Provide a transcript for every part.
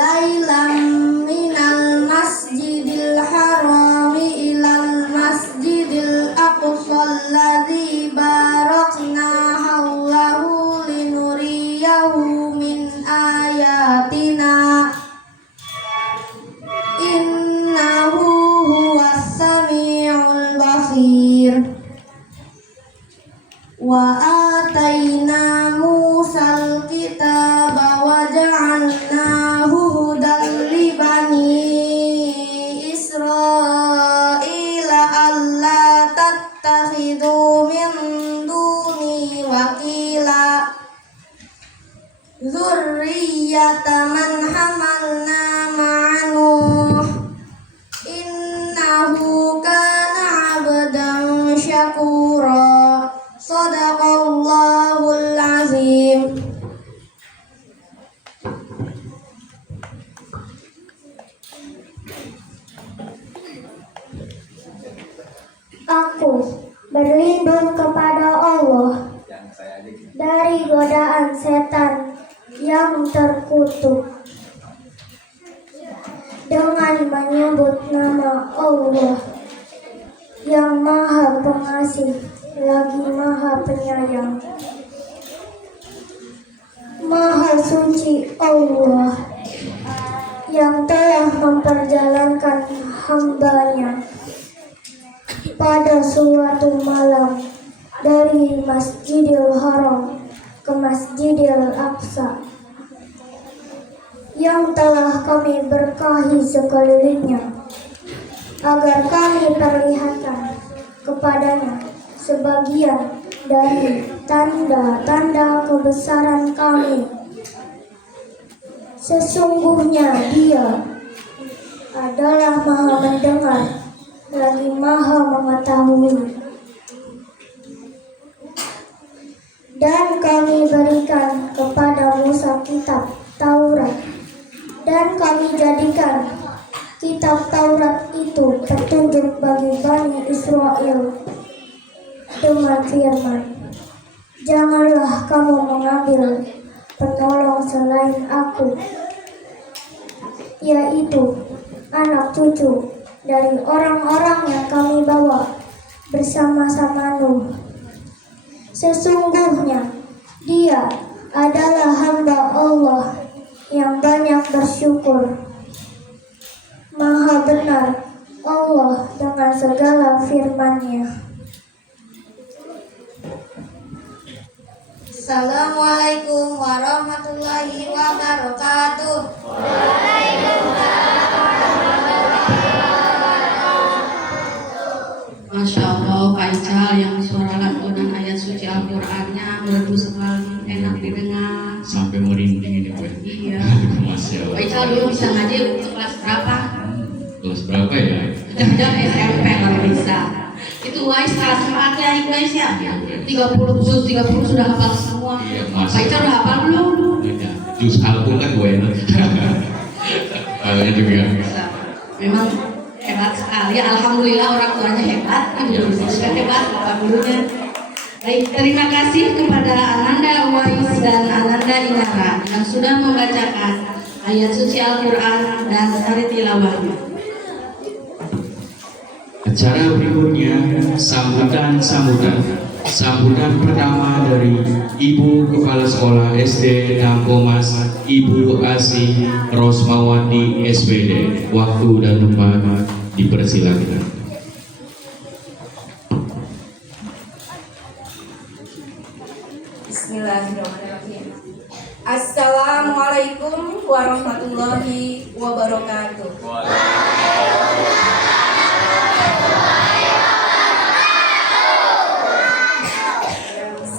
lailam minal masjidil harami ilal masjidil aqsal ladzi barakna hawlahu linuriyahu min ayatina innahu huwas samiul basir. Wa ataina Musal kitaba wa ja'alnahu hudan li bani Israila alla tattakhidhu min duni wakila dzurriyyata man hamalna ma'a Nuh innahu kana 'abdan syakura. Shadaqallahul azim. Aku berlindung kepada Allah dari godaan setan yang terkutuk dengan menyebut nama Allah yang Maha Pengasih lagi Maha Penyayang. Maha suci Allah yang telah memperjalankan hamba-Nya pada suatu malam dari Masjidil Haram ke Masjidil Aqsa yang telah kami berkahi sekelilingnya agar kami perlihatkan kepadanya sebagian dari tanda-tanda kebesaran kami. Sesungguhnya Dia adalah Maha mendengar lagi Maha mengetahui. Dan kami berikan kepada Musa kitab Taurat, dan kami jadikan kitab Taurat itu petunjuk bagi Bani Israel dengan firman, janganlah kamu mengambil penolong selain aku, yaitu anak cucu dari orang-orang yang kami bawa bersama-sama Nuh. Sesungguhnya Dia adalah hamba Allah yang banyak bersyukur. Maha benar Allah dengan segala firman-Nya. Assalamualaikum warahmatullahi wabarakatuh. Masya Allah, Kak Ical yang suara lantunan ayat suci Al-Qur'annya merdu sekali, enak didengar. Sampai merinding ini gue. Iya. Masya Allah. Kak Ical dulu bisa ngaji untuk kelas berapa? Kelas berapa ya? Jangan SMP kalau bisa. Itu wise kelas 4 ya, guys ya. 30 juz 30 sudah hafal semua. Iya, Kak Ical udah hafal belum? Iya. Jus Al-Qur'an kan gue enak. Juga. Memang hebat sekali. Alhamdulillah orang tuanya hebat, ibu juga hebat, bapak gurunya. Baik, terima kasih kepada Ananda Uwais dan Ananda Inara yang sudah membacakan ayat suci Al-Quran dan sari tilawahnya. Acara berikutnya sambutan pertama dari Ibu Kepala Sekolah SD Tampomas, Ibu Asih Rosmawati SPD. Waktu dan tempat dipersilakan. Bismillahirrahmanirrahim. Assalamualaikum warahmatullahi wabarakatuh.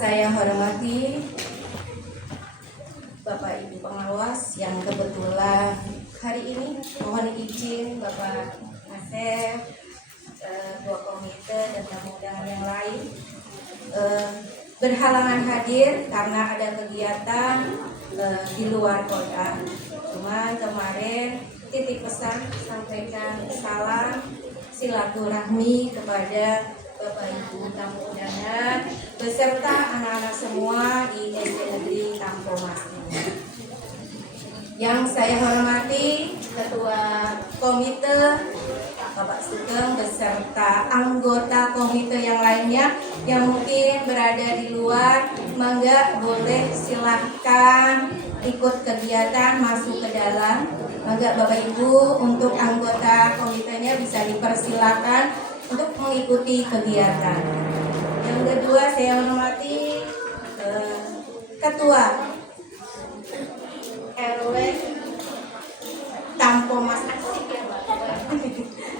Saya hormati Bapak Ibu pengawas yang kebetulan hari ini mohon izin Bapak Asep, Ketua Komite dan tamu-tamu yang lain berhalangan hadir karena ada kegiatan di luar kota. Cuman kemarin titip pesan sampaikan salam silaturahmi kepada Bapak Ibu tamu undangan beserta anak-anak semua di SD Negeri Tampomas ini. Yang saya hormati Ketua Komite Bapak Sugeng beserta anggota komite yang lainnya yang mungkin berada di luar, mangga boleh silahkan ikut kegiatan masuk ke dalam. Mangga Bapak Ibu untuk anggota komitenya bisa dipersilakan untuk mengikuti kegiatan. Yang kedua saya hormati Ketua RW Tampomas Asik ya Pak.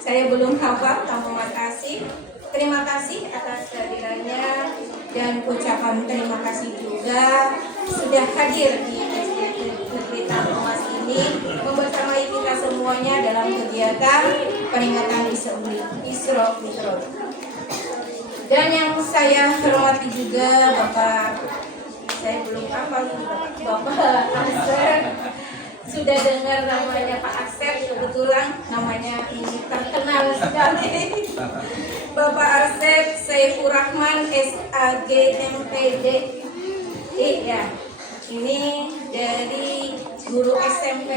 Saya belum hafal Tampomas Asik. Terima kasih atas kehadirannya dan ucapan terima kasih juga sudah hadir di SD Negeri Tampomas ini membersamai kita semuanya dalam kegiatan peringatan Isra Mi'raj. Dan yang saya hormati juga saya belum hafal Bapak Asep. Sudah dengar namanya Pak Asep, kebetulan namanya ini terkenal sekali. Bapak Asep Saifur Rahman SAG MPD. Ya. Ini dari guru SMP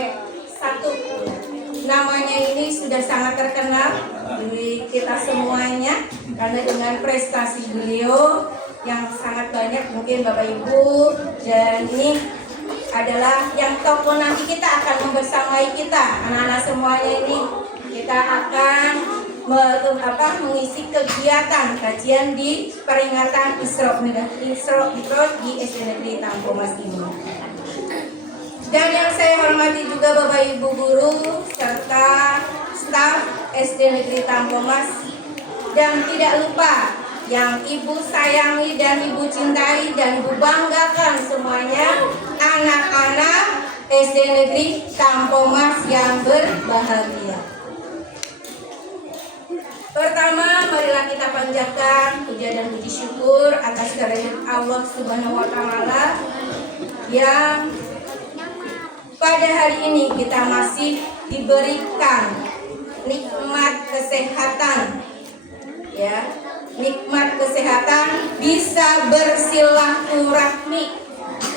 1. Namanya ini sudah sangat terkenal di kita semuanya karena dengan prestasi beliau yang sangat banyak mungkin Bapak Ibu, dan ini adalah yang tokoh nanti kita akan membersamai kita anak-anak semuanya ini. Kita akan mengisi kegiatan kajian di peringatan Isra Mi'raj di SD Negeri Tampomas ini. Dan yang saya hormati juga Bapak Ibu guru serta staf SD Negeri Tampomas, dan tidak lupa yang Ibu sayangi dan Ibu cintai dan Ibu banggakan semuanya, anak-anak SD Negeri Tampomas yang berbahagia. Pertama, marilah kita panjatkan puja dan puji syukur atas kehadirat Allah Subhanahu wa Ta'ala yang pada hari ini kita masih diberikan nikmat kesehatan, ya, nikmat kesehatan, bisa bersilaturahmi,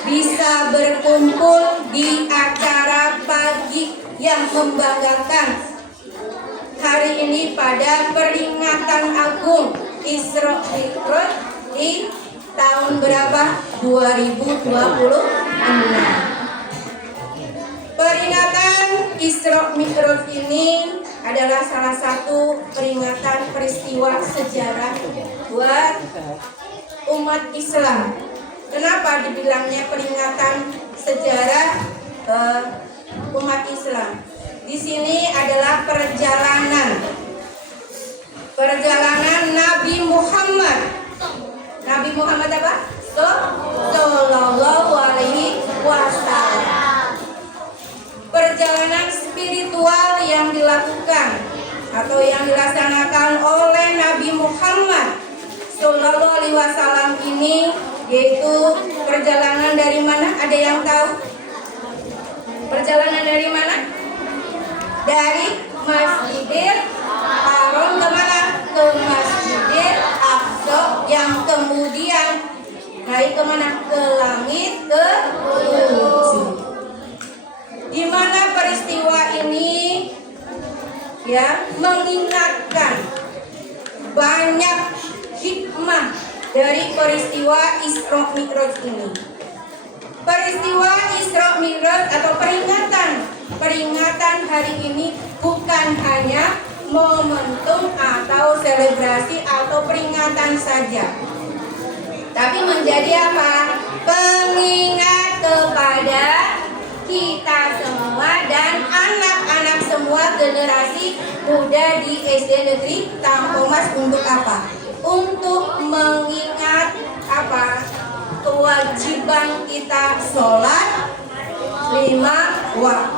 bisa berkumpul di acara pagi yang membanggakan. Hari ini pada peringatan agung Isra Mi'raj di tahun berapa? 2026. Peringatan Isra Mi'raj ini adalah salah satu peringatan peristiwa sejarah buat umat Islam. Kenapa dibilangnya peringatan sejarah umat Islam? Di sini adalah perjalanan Nabi Muhammad. Nabi Muhammad apa? Sallallahu alaihi wasallam. Perjalanan spiritual yang dilakukan atau yang dilaksanakan oleh Nabi Muhammad Sallallahu alaihi wasallam ini, yaitu perjalanan dari mana? Ada yang tahu? Perjalanan dari mana? Dari Masjidil Haram ke mana? Ke Masjidil Aqsa, yang kemudian naik ke mana? Ke langit ke-7. Di mana peristiwa ini ya mengingatkan banyak hikmah dari peristiwa Isra Mi'raj ini. Peristiwa Isra Mi'raj atau peringatan hari ini bukan hanya momentum atau selebrasi atau peringatan saja, tapi menjadi apa? Pengingat kepada kita semua dan anak-anak semua generasi muda di SD Negeri Tampomas. Untuk apa? Untuk mengingat apa? Kewajiban kita sholat 5 waktu.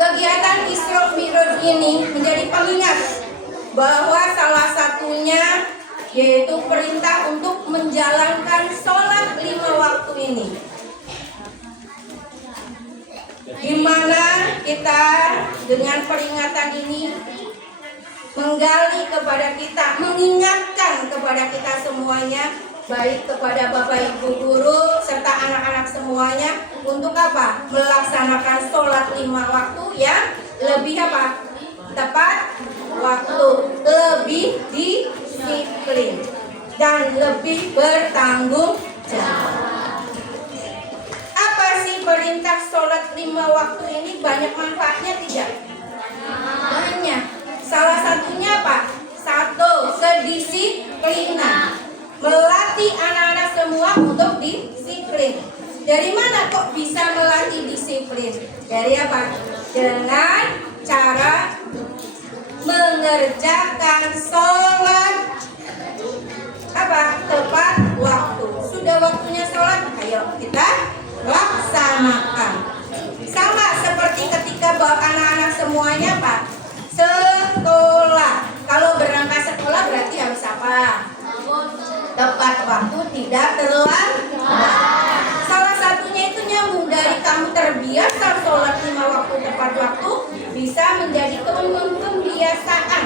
Kegiatan Isra Mi'raj ini menjadi pengingat bahwa salah satunya yaitu perintah untuk menjalankan sholat 5 waktu ini, di mana kita dengan peringatan ini menggali kepada kita, mengingatkan kepada kita semuanya, baik kepada Bapak Ibu guru serta anak-anak semuanya, untuk apa? Melaksanakan sholat 5 waktu yang lebih apa? Tepat waktu, lebih disiplin, dan lebih bertanggung jawab. Apa sih perintah sholat 5 waktu ini? Banyak manfaatnya tidak? Banyak. Salah satunya apa? 1. Kedisiplinan. Melatih anak-anak semua untuk disiplin. Dari mana kok bisa melatih disiplin? Dari apa? Dengan cara mengerjakan sholat apa? Tepat waktu. Sudah waktunya sholat, ayo kita laksanakan. Sama seperti ketika bawa anak-anak semuanya apa? Sekolah. Kalau berangkat sekolah berarti harus apa? Tepat waktu, tidak terlambat. Salah satunya itu nyambung dari kamu terbiasa sholat 5 waktu tepat waktu bisa menjadi kebiasaan.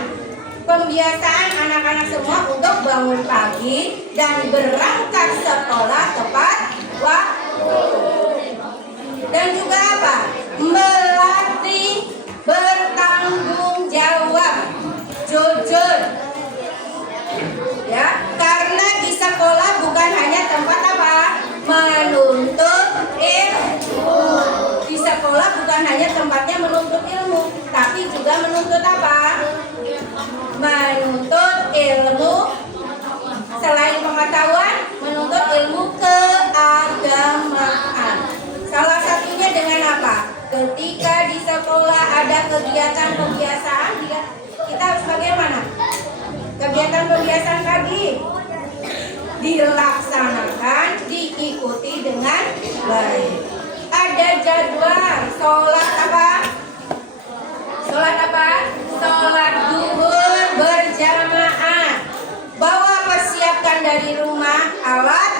Pembiasaan anak-anak semua untuk bangun pagi dan berangkat sekolah tepat waktu. Dan juga apa? Melatih bertanggung jawab, jujur. Ya, karena di sekolah bukan hanya tempat apa? Menuntut ilmu. Di sekolah bukan hanya tempatnya menuntut ilmu, tapi juga menuntut apa? Menuntut ilmu. Selain pengetahuan, menuntut ilmu keagamaan. Salah satunya dengan apa? Ketika di sekolah ada kegiatan kebiasaan, kita harus bagaimana? Kegiatan kebiasaan tadi dilaksanakan, diikuti dengan baik. Ada jadwal sholat apa? Sholat apa? Sholat duhur berjamaah. Bawa persiapkan dari rumah alat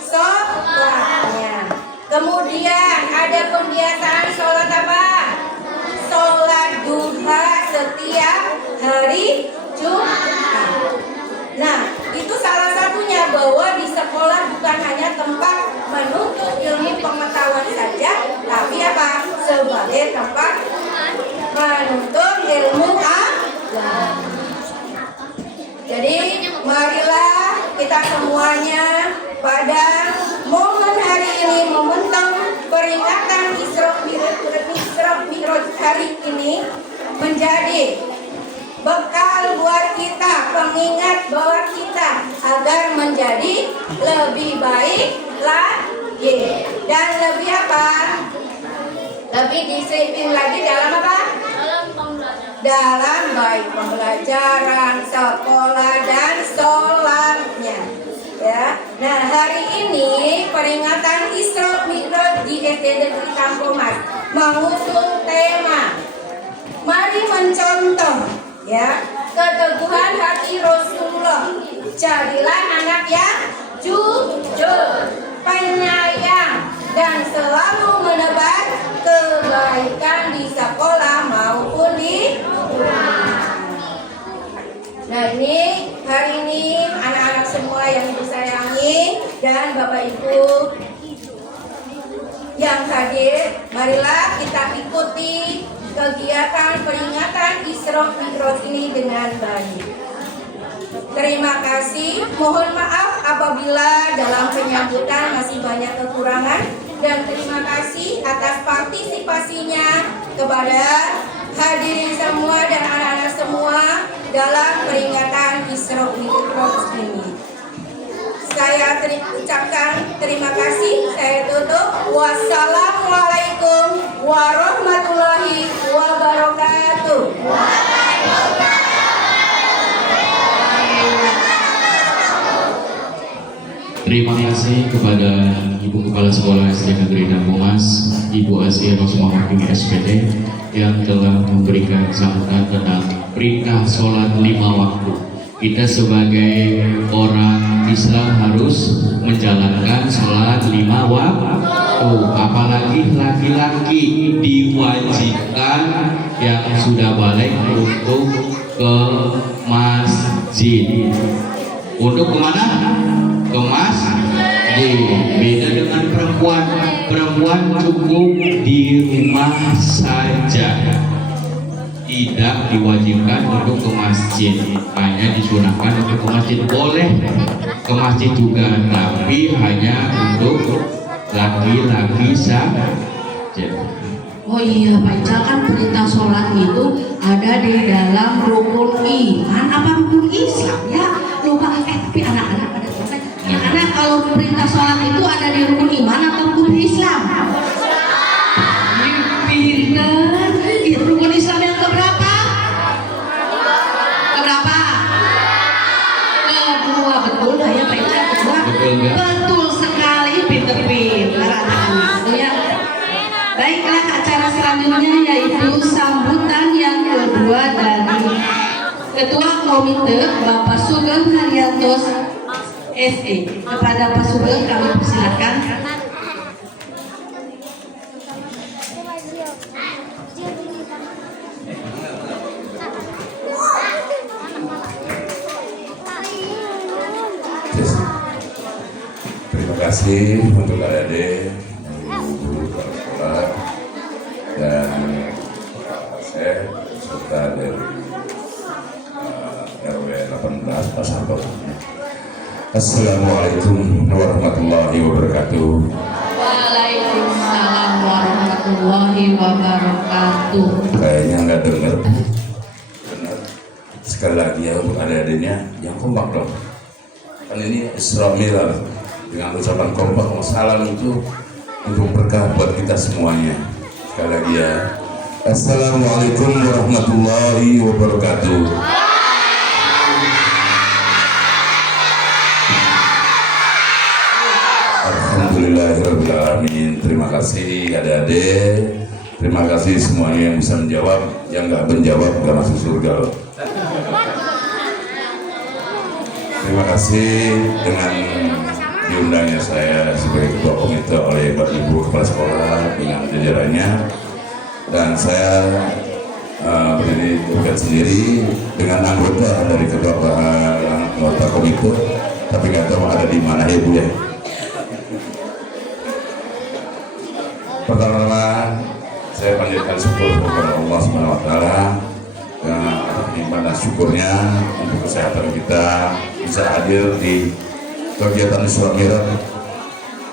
sholatnya. Kemudian ada kebiasaan sholat apa? Sholat duha setiap hari Jumat. Nah, itu salah satunya bahwa di sekolah bukan hanya tempat menuntut ilmu pengetahuan saja, tapi apa? Sebagai tempat menuntut ilmu agama. Jadi, marilah kita semuanya pada momen hari ini, momentum peringatan Isra Mi'raj hari ini menjadi bekal buat kita, pengingat buat kita agar menjadi lebih baik lagi dan lebih apa? Lebih disiplin lagi dalam apa? Dalam baik pembelajaran, sekolah dan sholatnya. Ya. Nah, hari ini peringatan Isra Mi'raj di SD Negeri Tampomas mengusung tema mari mencontoh ya keteguhan hati Rasulullah. Jadilah anak yang jujur, penyayang, dan selalu menebar kebaikan di sekolah maupun di rumah. Nah, ini hari ini anak-anak semua yang ibu sayangi dan bapak ibu yang hadir, marilah kita ikuti kegiatan peringatan Isra Mi'raj ini dengan baik. Terima kasih. Mohon maaf apabila dalam penyambutan masih banyak kekurangan, dan terima kasih atas partisipasinya kepada hadirin semua dan anak-anak semua dalam peringatan Isra Mi'raj ini. Saya ucapkan terima kasih. Saya tutup. Wassalamualaikum warahmatullahi wabarakatuh. Terima kasih kepada Ibu Kepala Sekolah SD Negeri Tampomas, Ibu Asia Rosmawati SPD yang telah memberikan sambutan tentang perintah sholat 5 waktu. Kita sebagai orang Islam harus menjalankan sholat 5 waktu. Apalagi laki-laki diwajibkan yang sudah balik untuk ke masjid. Untuk kemana? Ke masjid. Beda dengan perempuan. Perempuan Ikhwan cukup di rumah saja, tidak diwajibkan untuk ke masjid, hanya disunahkan untuk ke masjid. Boleh ke masjid juga, tapi hanya untuk laki-laki saja. Oh iya Pak Ical, kan perintah sholat itu ada di dalam rukun iman apa rukun Islam ya? Lupa. Tapi anak-anak ada selesai. Anak kalau perintah sholat itu ada di rukun iman atau rukun Islam? Pinter. Rukun Islam yang keberapa? Keberapa? Kedua, betul nggak ya Pak Ical? Kedua. Betul nggak? Betul sekali, pinter-pinter anak-anak itu ya. Baiklah, acara selanjutnya yaitu sambutan yang kedua dari Ketua Komite Bapak Sugeng Haryantos SE. Kepada Pak Sugeng kami persilakan. Terima kasih untuk adik-adik, guru kepala sekolah, dan saya serta dari RW 18 Pasar Baru. Assalamualaikum warahmatullahi wabarakatuh. Waalaikumsalam warahmatullahi wabarakatuh. Kayaknya nggak dengar. Benar. Sekali lagi ya untuk adik-adiknya, yang kompak dong. Kan ini Isra Mi'raj dengan ucapan kompak salam itu untuk berkah buat kita semuanya. Sekali lagi ya. Assalamualaikum warahmatullahi wabarakatuh. Alhamdulillahirrahmanirrahim. Terima kasih adik-adik. Terima kasih semuanya yang bisa menjawab. Yang nggak menjawab nggak masuk surga loh. Terima kasih dengan diundangnya saya sebagai ketua komite oleh Bapak Ibu Kepala Sekolah dengan jajarannya, dan saya berdiri bukan sendiri dengan anggota dari anggota komite, tapi nggak tahu ada di mana ya Bu ya. Pertama-tama saya panjatkan syukur kepada Allah Subhanahu Wa Taala dengan nikmat dan syukurnya untuk kesehatan kita bisa hadir di kegiatan Isra Mi'raj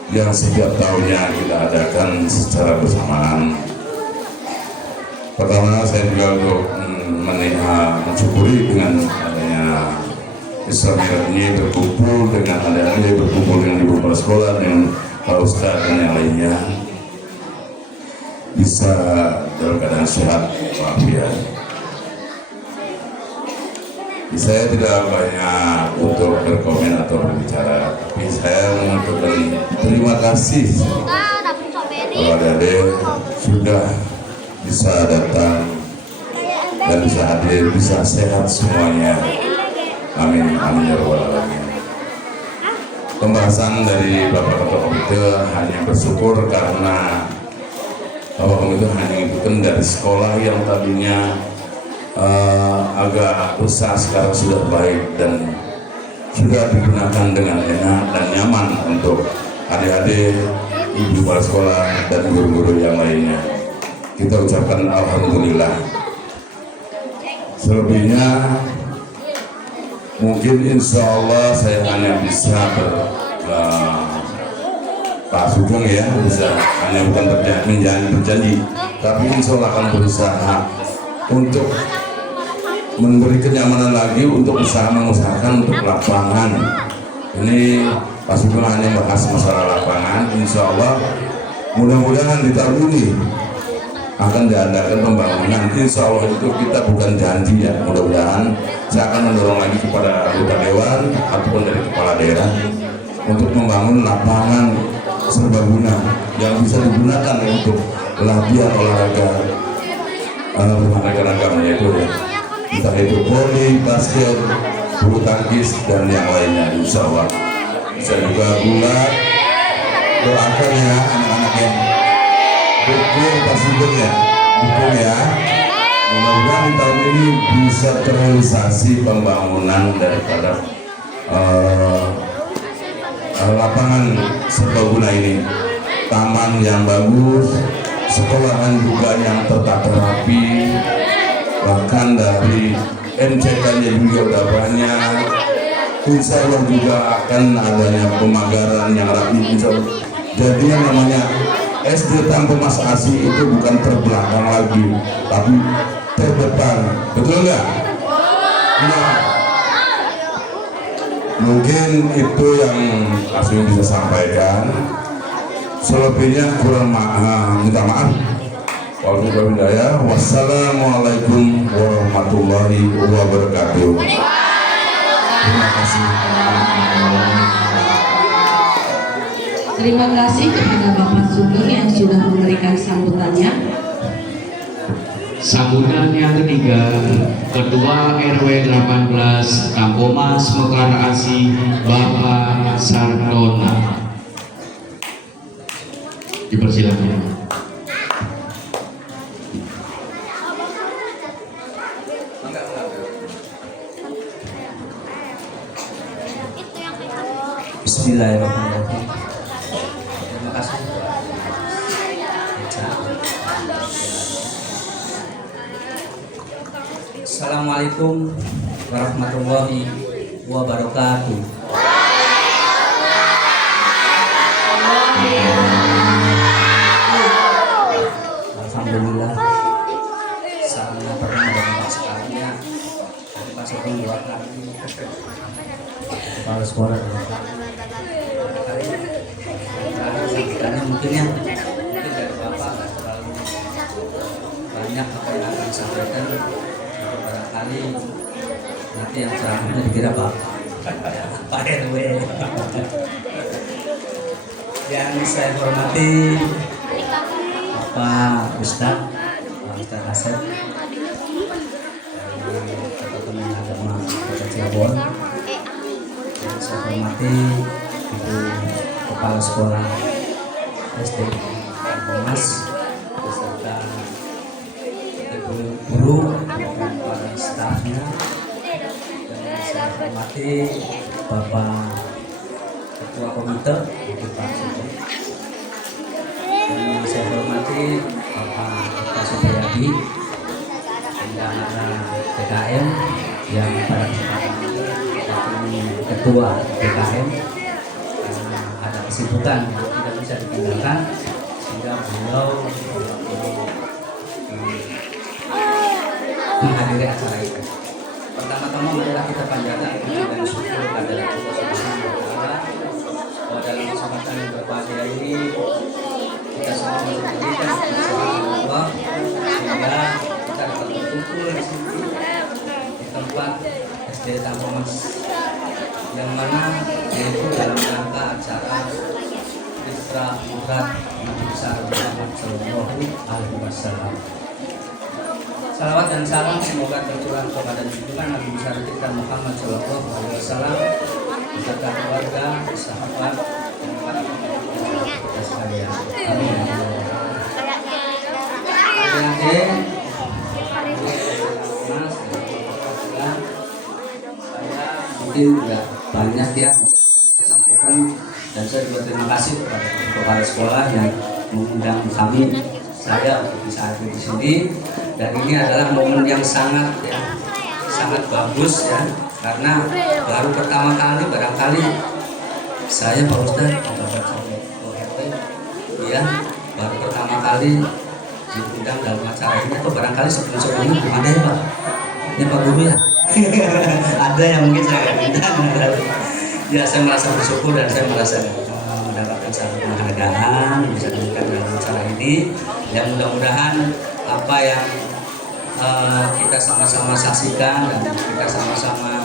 yang setiap tahunnya kita adakan secara bersamaan. Pertama saya juga untuk mensyukuri dengan adanya Isra Mi'raj ini berkumpul dengan adik-adik, berkumpul dengan ibu kepala sekolah, dengan Pak Ustadz dan yang lainnya bisa dalam keadaan sehat walafiat. Saya tidak banyak untuk berkomen atau berbicara, tapi saya mengucapkan terima kasih kepada adik sudah bisa datang dan bisa hadir, bisa sehat semuanya. Amin, amin ya rabbal alamin. Pembahasan dari Bapak Ketua Komite hanya bersyukur karena Bapak Komite hanya ngikutin dari sekolah yang tadinya agak rusak, sekarang sudah baik dan sudah digunakan dengan enak dan nyaman untuk adik-adik, ibu kepala sekolah dan guru-guru yang lainnya. Kita ucapkan alhamdulillah. Selebihnya mungkin insya Allah saya hanya bisa Pak Sugeng ya, bisa hanya bukan berjanji, tapi insya Allah akan berusaha untuk memberi kenyamanan lagi, untuk mengusahakan untuk lapangan. Ini Pak Sugeng hanya bahas masalah lapangan. Insya Allah mudah-mudahan di tahun ini akan diadakan pembangunan. Insya Allah itu kita bukan janji ya, mudah-mudahan saya akan mendorong lagi kepada anggota dewan ataupun dari kepala daerah untuk membangun lapangan serbaguna yang bisa digunakan untuk latihan olahraga ragam yaitu ya, entah itu voli, basket, bulu tangkis dan yang lainnya. Insya Allah bisa juga bulat. Doakan ya anak-anak yang betul Pak Sugeng ya, betul ya. Mudah-mudahan tahun ini bisa terrealisasi pembangunan daripada lapangan serbaguna ini. taman yang bagus, sekolahan juga yang tertata rapi, bahkan dari MCK-nya juga udah banyak. Insya Allah juga akan adanya pemagaran yang rapi, insya Allah. Jadi yang namanya SD Tampo Mas Asi itu bukan terbelakang lagi, tapi terdepan, betul nggak? Nah, mungkin itu yang Asmi bisa sampaikan. Selebihnya kurang minta maaf. Wassalamualaikum warahmatullahi wabarakatuh. Terima kasih. Terima kasih kepada Bapak Sugeng yang sudah memberikan sambutannya. Sambutan yang ketiga, Ketua RW 18 Tampomas Mekar Asi, Bapak Sardona. Dipersilakan. Bismillahirrahmanirrahim. Terima kasih. Assalamualaikum warahmatullahi wabarakatuh. Alhamdulillah. Salamnya pertama dan sekalinya. Tadi Pak Sugeng 2 kali. Kepala sekolah 2 kali. Sambutannya mungkin dari Bapak nggak terlalu banyak apa yang akan disampaikan. Barangkali nanti yang ceramahnya dikira Pak RW. Yang saya hormati Bapak Ustadz Asep dari Departemen Agama Kota Cirebon. Yang saya hormati Ibu Kepala Sekolah SD Tampomas beserta ibu guru dan para stafnya, dan saya hormati Bapak Ketua Komite Pak Sugeng, dan saya hormati Bapak Supriyadi Bendahara PKM yang pada kesempatan ini Ketua PKM karena ada kesibukan yang tidak bisa ditinggalkan sehingga beliau menghadiri acara itu. Pertama-tama adalah kita panjatkan puji dan syukur kepada Allah Subhanahu wa Ta'ala bahwa dalam kesempatan yang berbahagia ini kita semua diberikan keselamatan Allah sehingga kita dapat berkumpul di sini di tempat SD Tampomas yang mana yaitu dalam rangka acara Isra Mi'raj Nabi besar Muhammad Sallallahu Alaihi Wasallam. Salawat dan salam semoga tercurah kepada junjungan Nabi besar kita Muhammad Sallallahu Alaihi Wasallam beserta keluarga, sahabat, dan para pengikut kita sekalian. Amin. Adik-adik, Mas, saya mungkin tidak banyak ya saya sampaikan, dan saya juga terima kasih kepada kepala sekolah yang mengundang kami saya untuk bisa hadir di sini. Dan ini adalah momen yang sangat bagus ya, karena baru pertama kali barangkali saya Pak Ustadz ya baru pertama kali diundang dalam acara ini, atau barangkali sebelum-sebelumnya belum ada ya Pak, ini Pak Guru ya. Ada yang mungkin saya undang ya, saya merasa bersyukur dan saya merasa mendapatkan satu penghargaan bisa diberikan dalam acara ini, yang mudah-mudahan apa yang kita sama-sama saksikan dan kita sama-sama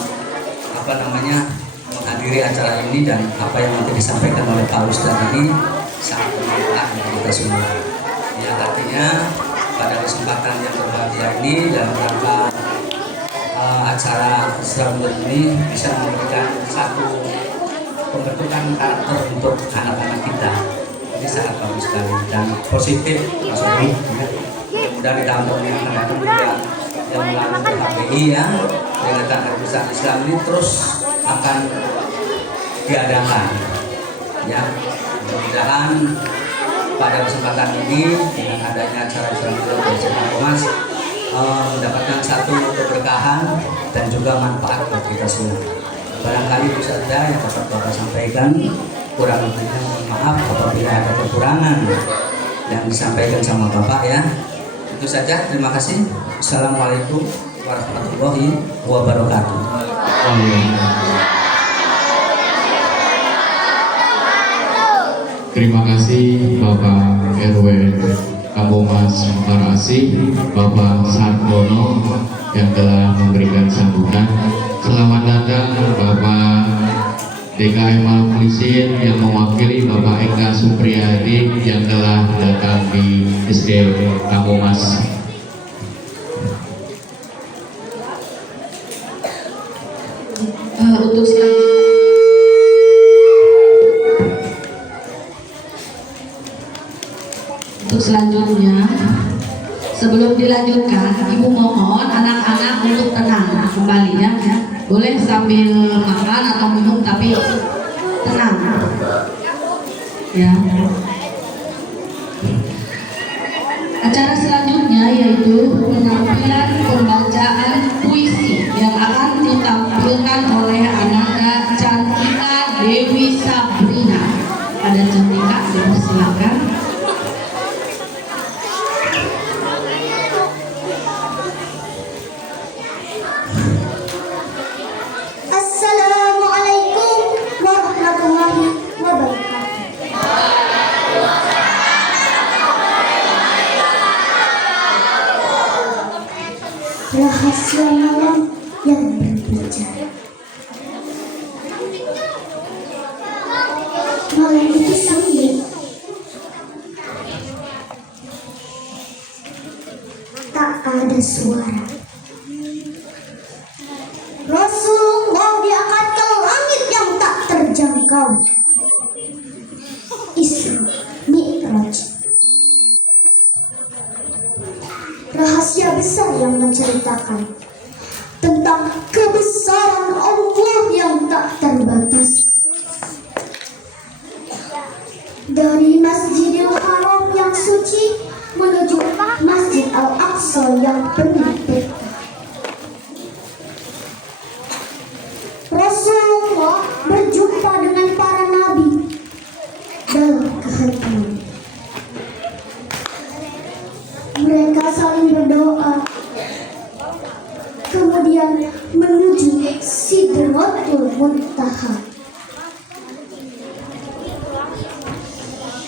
menghadiri acara ini dan apa yang nanti disampaikan oleh Pak Ustadz ini sangat bermanfaat bagi kita semua. Ya, artinya pada kesempatan yang berbahagia ini dalam rangka acara Isra Mi'raj ini bisa memberikan satu pembentukan karakter untuk anak-anak kita. Ini sangat bagus sekali dan positif Mas Uri. Mudah di tahun yang akan datang juga yang melalui HPI ya dengan Hari Besar Islam ini terus akan diadakan ya, mudah-mudahan pada kesempatan ini dengan adanya acara Islam dari Sedekah Bomas mendapatkan satu keberkahan dan juga manfaat buat kita semua. Barangkali itu saja yang dapat Bapak sampaikan. Kurang lebihnya mohon maaf apabila ada kekurangan yang disampaikan sama Bapak ya. Itu saja, terima kasih. Assalamualaikum warahmatullahi wabarakatuh. Terima kasih Bapak RW Kabupaten Mekar Asih, Bapak Sardono yang telah memberikan sambutan. Selamat datang Bapak DKM Al-Mulisin yang mewakili Bapak Eka Supriyadi yang telah datang di SD Kabumas. Untuk selanjutnya, sebelum dilanjutkan, Ibu mohon anak-anak untuk tenang kembali ya. Boleh sambil makan atau minum tapi tenang. Ya. Acara selanjutnya yaitu penampilan pembacaan puisi yang akan ditampilkan oleh Ananda Cantika Dewi Sabrina. Ada Cantika, dipersilakan. Assalamualaikum warahmatullahi wabarakatuh. Rahasia malam yang berbicara. Malam itu sunyi. Tak ada suara. Rasulullah diangkat ke langit yang tak terjangkau. Isra Mi'raj. Rahasia besar yang menceritakan tentang kebesaran Allah yang tak terbatas. Dari Masjidil Haram yang suci menuju Masjid Al-Aqsa yang penuh berkah. Rasulullah berjumpa dengan para nabi dalam keheningan. Mereka saling berdoa, kemudian menuju Sidratul Muntaha,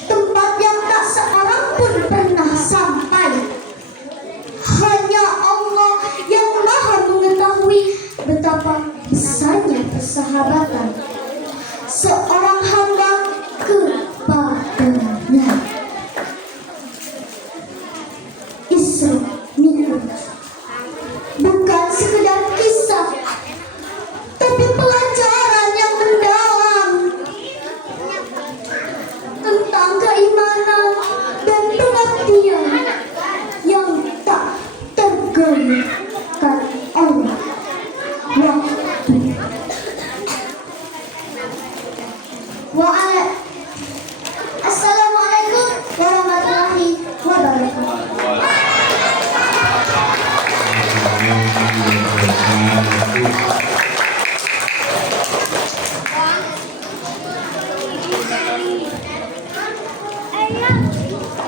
tempat yang tak seorang pun pernah sampai. Hanya Allah yang Maha mengetahui betapa besarnya persahabatan seorang hamba kepadanya. Isra Mi'raj bukan sekedar kisah, tapi pelajaran yang mendalam tentang keimanan dan pengabdian yang tak tergoyahkan oleh waktu. Assalamualaikum warahmatullahi wabarakatuh.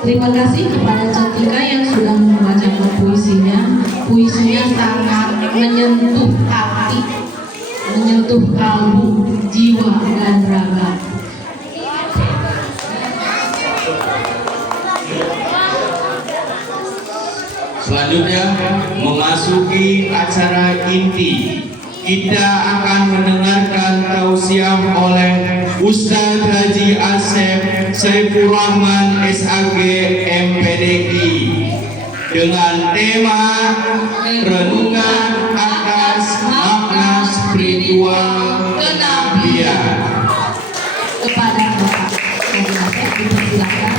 Terima kasih kepada Cantika yang sudah membacakan puisinya. Puisinya sangat menyentuh hati, menyentuh kalbu, jiwa, dan raga. Selanjutnya memasuki acara inti, kita akan mendengarkan tausiah oleh Ustadz Haji Asep Saifur Rahman SAG MPDI dengan tema renungan atas makna spiritual kenabian. Kepada Bapak Haji Asep dipersilakan.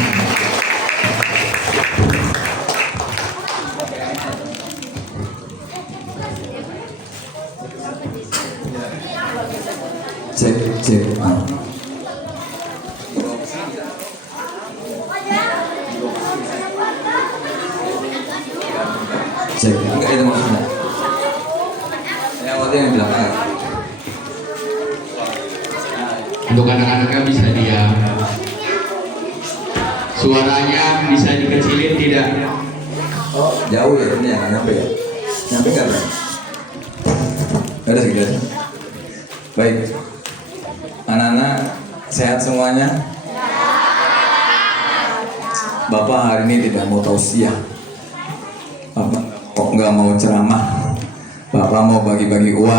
Cek. Cek, enggak itu maksudnya. Yang waktu yang di belakang. Untuk anak-anaknya bisa diam. Suaranya bisa dikecilin tidak? Oh, jauh ya ini ya, nggak nyampe ya? Nyampe nggak Bang? Ya udah segitu aja. Baik, anak-anak sehat semuanya? Bapak hari ini tidak mau tausiah. Bapak kok nggak mau ceramah? Bapak mau bagi-bagi uang.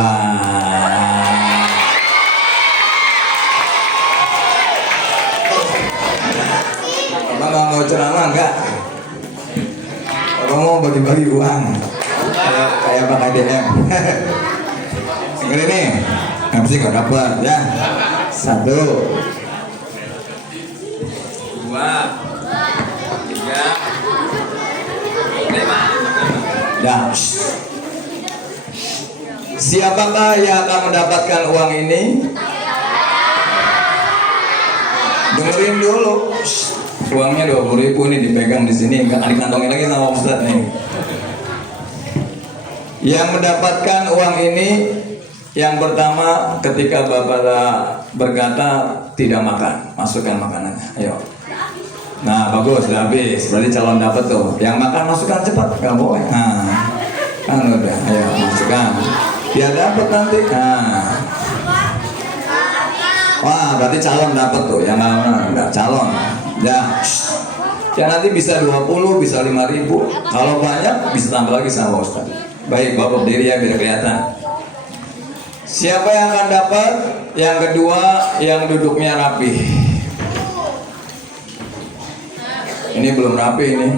Bapak nggak mau ceramah enggak? Bapak mau bagi-bagi uang. Kayak Pak KDM. Segini nih, MC nggak dapat ya. 1, 2, 3, 5. Dah. Siapakah yang akan mendapatkan uang ini? Dengerin dulu. Uangnya 20.000 ini dipegang di sini, nggak dikantongin lagi sama Ustadz nih. Yang mendapatkan uang ini yang pertama ketika Bapak berkata tidak makan, masukkan makanannya. Ayo. Nah bagus, sudah habis. Berarti calon dapat tuh. Yang makan masukkan cepat, nggak boleh. Nah, kan udah. Ayo masukkan. Biar dapat nanti. Nah. Wah, berarti calon dapat tuh. Yang nggak calon. Ya. Ya nanti bisa 20, bisa 5.000. Kalau banyak bisa tambah lagi sama Ustaz. Baik, Bapak berdiri ya biar kelihatan. Siapa yang akan dapat? Yang kedua, yang duduknya rapi. Ini belum rapi ini.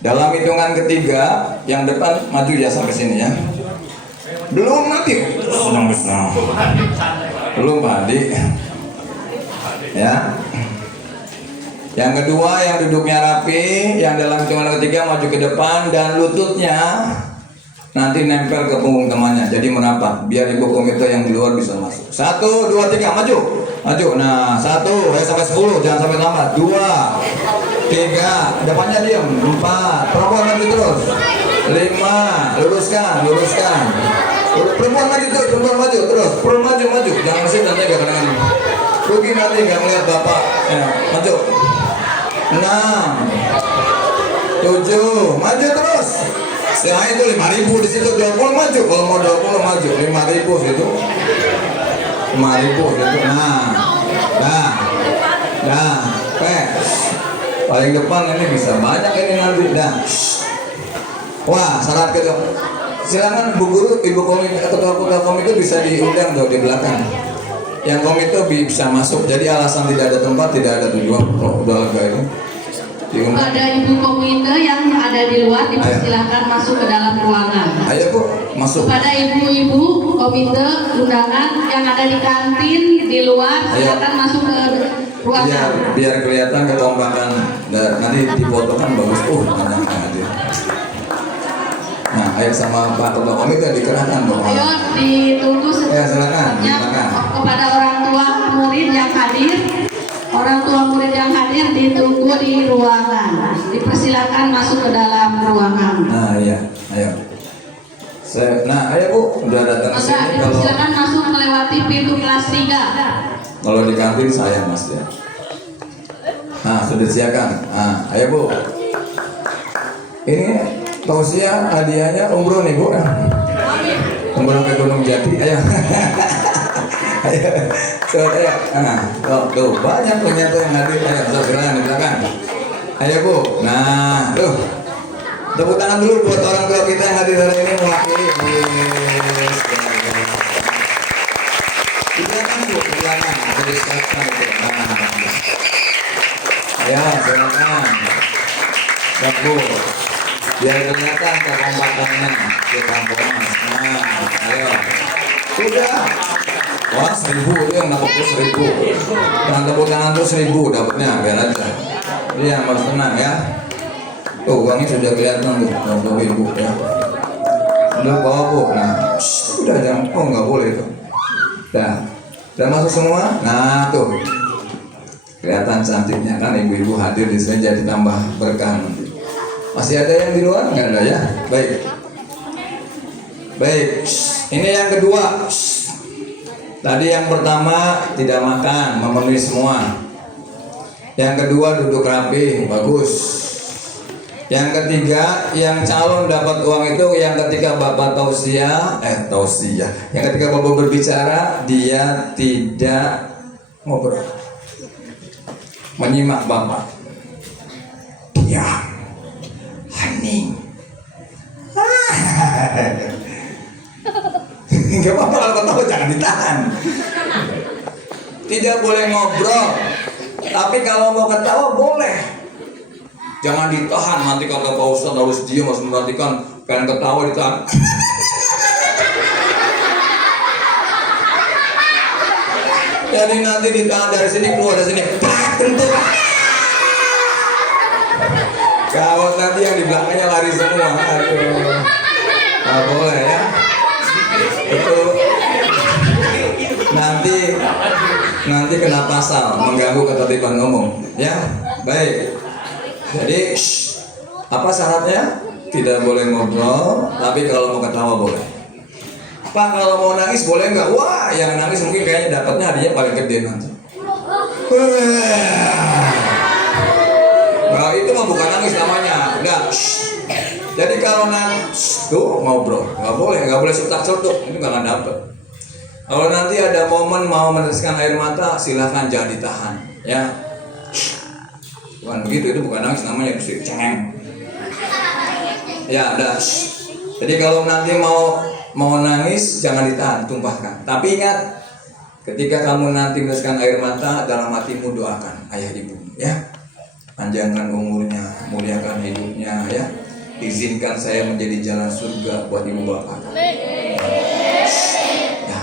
Dalam hitungan ketiga, yang depan maju ya sampai sini ya. Belum nanti. Belum Pak Adi. Ya. Yang kedua, yang duduknya rapi, yang dalam hitungan ketiga maju ke depan dan lututnya nanti nempel ke punggung temannya, jadi merapat biar ibu komite yang di luar bisa masuk. 1, 2, 3, maju, maju. Nah 1, sampai 10, jangan sampai lambat. 2, 3, depannya diam. 4, perempuan maju terus. 5, luruskan, luruskan. Perempuan maju terus, perempuan maju terus. Perempuan maju, maju. Jangan mesin nanti gak kena rugi nanti gak melihat bapak. Ya, maju. 6, 7, maju terus. Setelah itu 5.000 di situ, 20 maju. Kalau mau 20 maju, 5.000 situ. 5.000 situ. Nah, paling depan ini bisa banyak ini nanti. Dah. Wah, syarat kedua. Silakan Bu Guru, Ibu Komite, ketua komite bisa diundang tuh di belakang. Yang komite bisa masuk. Jadi alasan tidak ada tempat, tidak ada tujuan. Oh, udah lega ini. Kepada ibu komite yang ada di luar dipersilahkan masuk ke dalam ruangan. Ayo Bu, masuk. Kepada ibu-ibu komite undangan yang ada di kantin di luar, silakan masuk ke ruangan. Biar kelihatan kekompakan. Nanti difotokan bagus. Banyak aja. Nah, ayo sama Pak Ketua Komite dikerahkan dong. Ayo ditunggu silakan. Kepada orang tua murid yang hadir. Orang tua murid yang hadir ditunggu di ruangan. Dipersilakan masuk ke dalam ruangan. Nah, iya, ayo. Ayo Bu, udah datang ke sini. Dipersilakan masuk melewati pintu kelas 3. Kalau di kantin saya Mas ya. Nah, sudah siapkan. Nah, ayo Bu. Ini tausiah hadiahnya umroh nih Bu. Umroh ke Gunung Jati. Ayo. Ayo. Ayo. Tuh banyak ternyata yang hadir. Ayo, silakan di belakang. Ayo Bu. Nah, tuh. Tepuk tangan dulu buat orang tua kita yang hadir hari ini mewakili. Silakan Bu, silakan. Ayo, silakan. Bu. Biar kelihatan kekompakannya kita Mas. Nah, ayo. Sudah. Wah 1.000 itu yang dapat 1.000. Yang tepuk tangan tuh 1.000 dapatnya biar aja. Iya harus tenang ya. Tuh uangnya sudah kelihatan tuh 20.000 ya. Udah bawa Bu. Nah, udah jangan nggak boleh tuh. Udah masuk semua. Nah tuh kelihatan cantiknya kan ibu-ibu hadir di sini jadi tambah berkah nanti. Masih ada yang di luar? Nggak ada ya? Baik. Baik. Ini yang kedua. Tadi yang pertama tidak makan, memenuhi semua. Yang kedua duduk rapi, bagus. Yang ketiga, yang calon dapat uang itu yang ketika Bapak tausiah. Yang ketika Bapak berbicara, dia tidak ngobrol. Menyimak Bapak. Diam. Hening. Gak apa-apa kalau ketawa jangan ditahan. Tidak boleh ngobrol. Tapi kalau mau ketawa boleh. Jangan ditahan, nanti kata Pak Ustadz harus diam, harus memperhatikan. Pengen ketawa ditahan. Jadi nanti ditahan dari sini, keluar dari sini. Bentuk. Kalau nanti yang di belakangnya lari semua. Aduh. Nggak boleh ya. Itu nanti kena pasal mengganggu ketertiban umum. Ya, baik. Jadi apa syaratnya? Tidak boleh ngobrol, tapi kalau mau ketawa boleh. Pak, kalau mau nangis boleh nggak? Wah, yang nangis mungkin kayaknya dapatnya hadiahnya paling gede nanti. Nah, itu mah bukan nangis namanya. Udah. Jadi kalau nangis tuh ngobrol, nggak boleh sutak-sutuk, itu nggak akan dapet. Kalau nanti ada momen mau meneteskan air mata, silahkan jangan ditahan, ya. Bukan begitu, itu bukan nangis namanya, itu cengeng. Ya, udah. Jadi kalau nanti mau nangis jangan ditahan, tumpahkan. Tapi ingat, ketika kamu nanti meneteskan air mata, dalam hatimu doakan ayah ibu, ya. Panjangkan umurnya, muliakan hidupnya, ya. Izinkan saya menjadi jalan surga buat ibu bapak. Ya.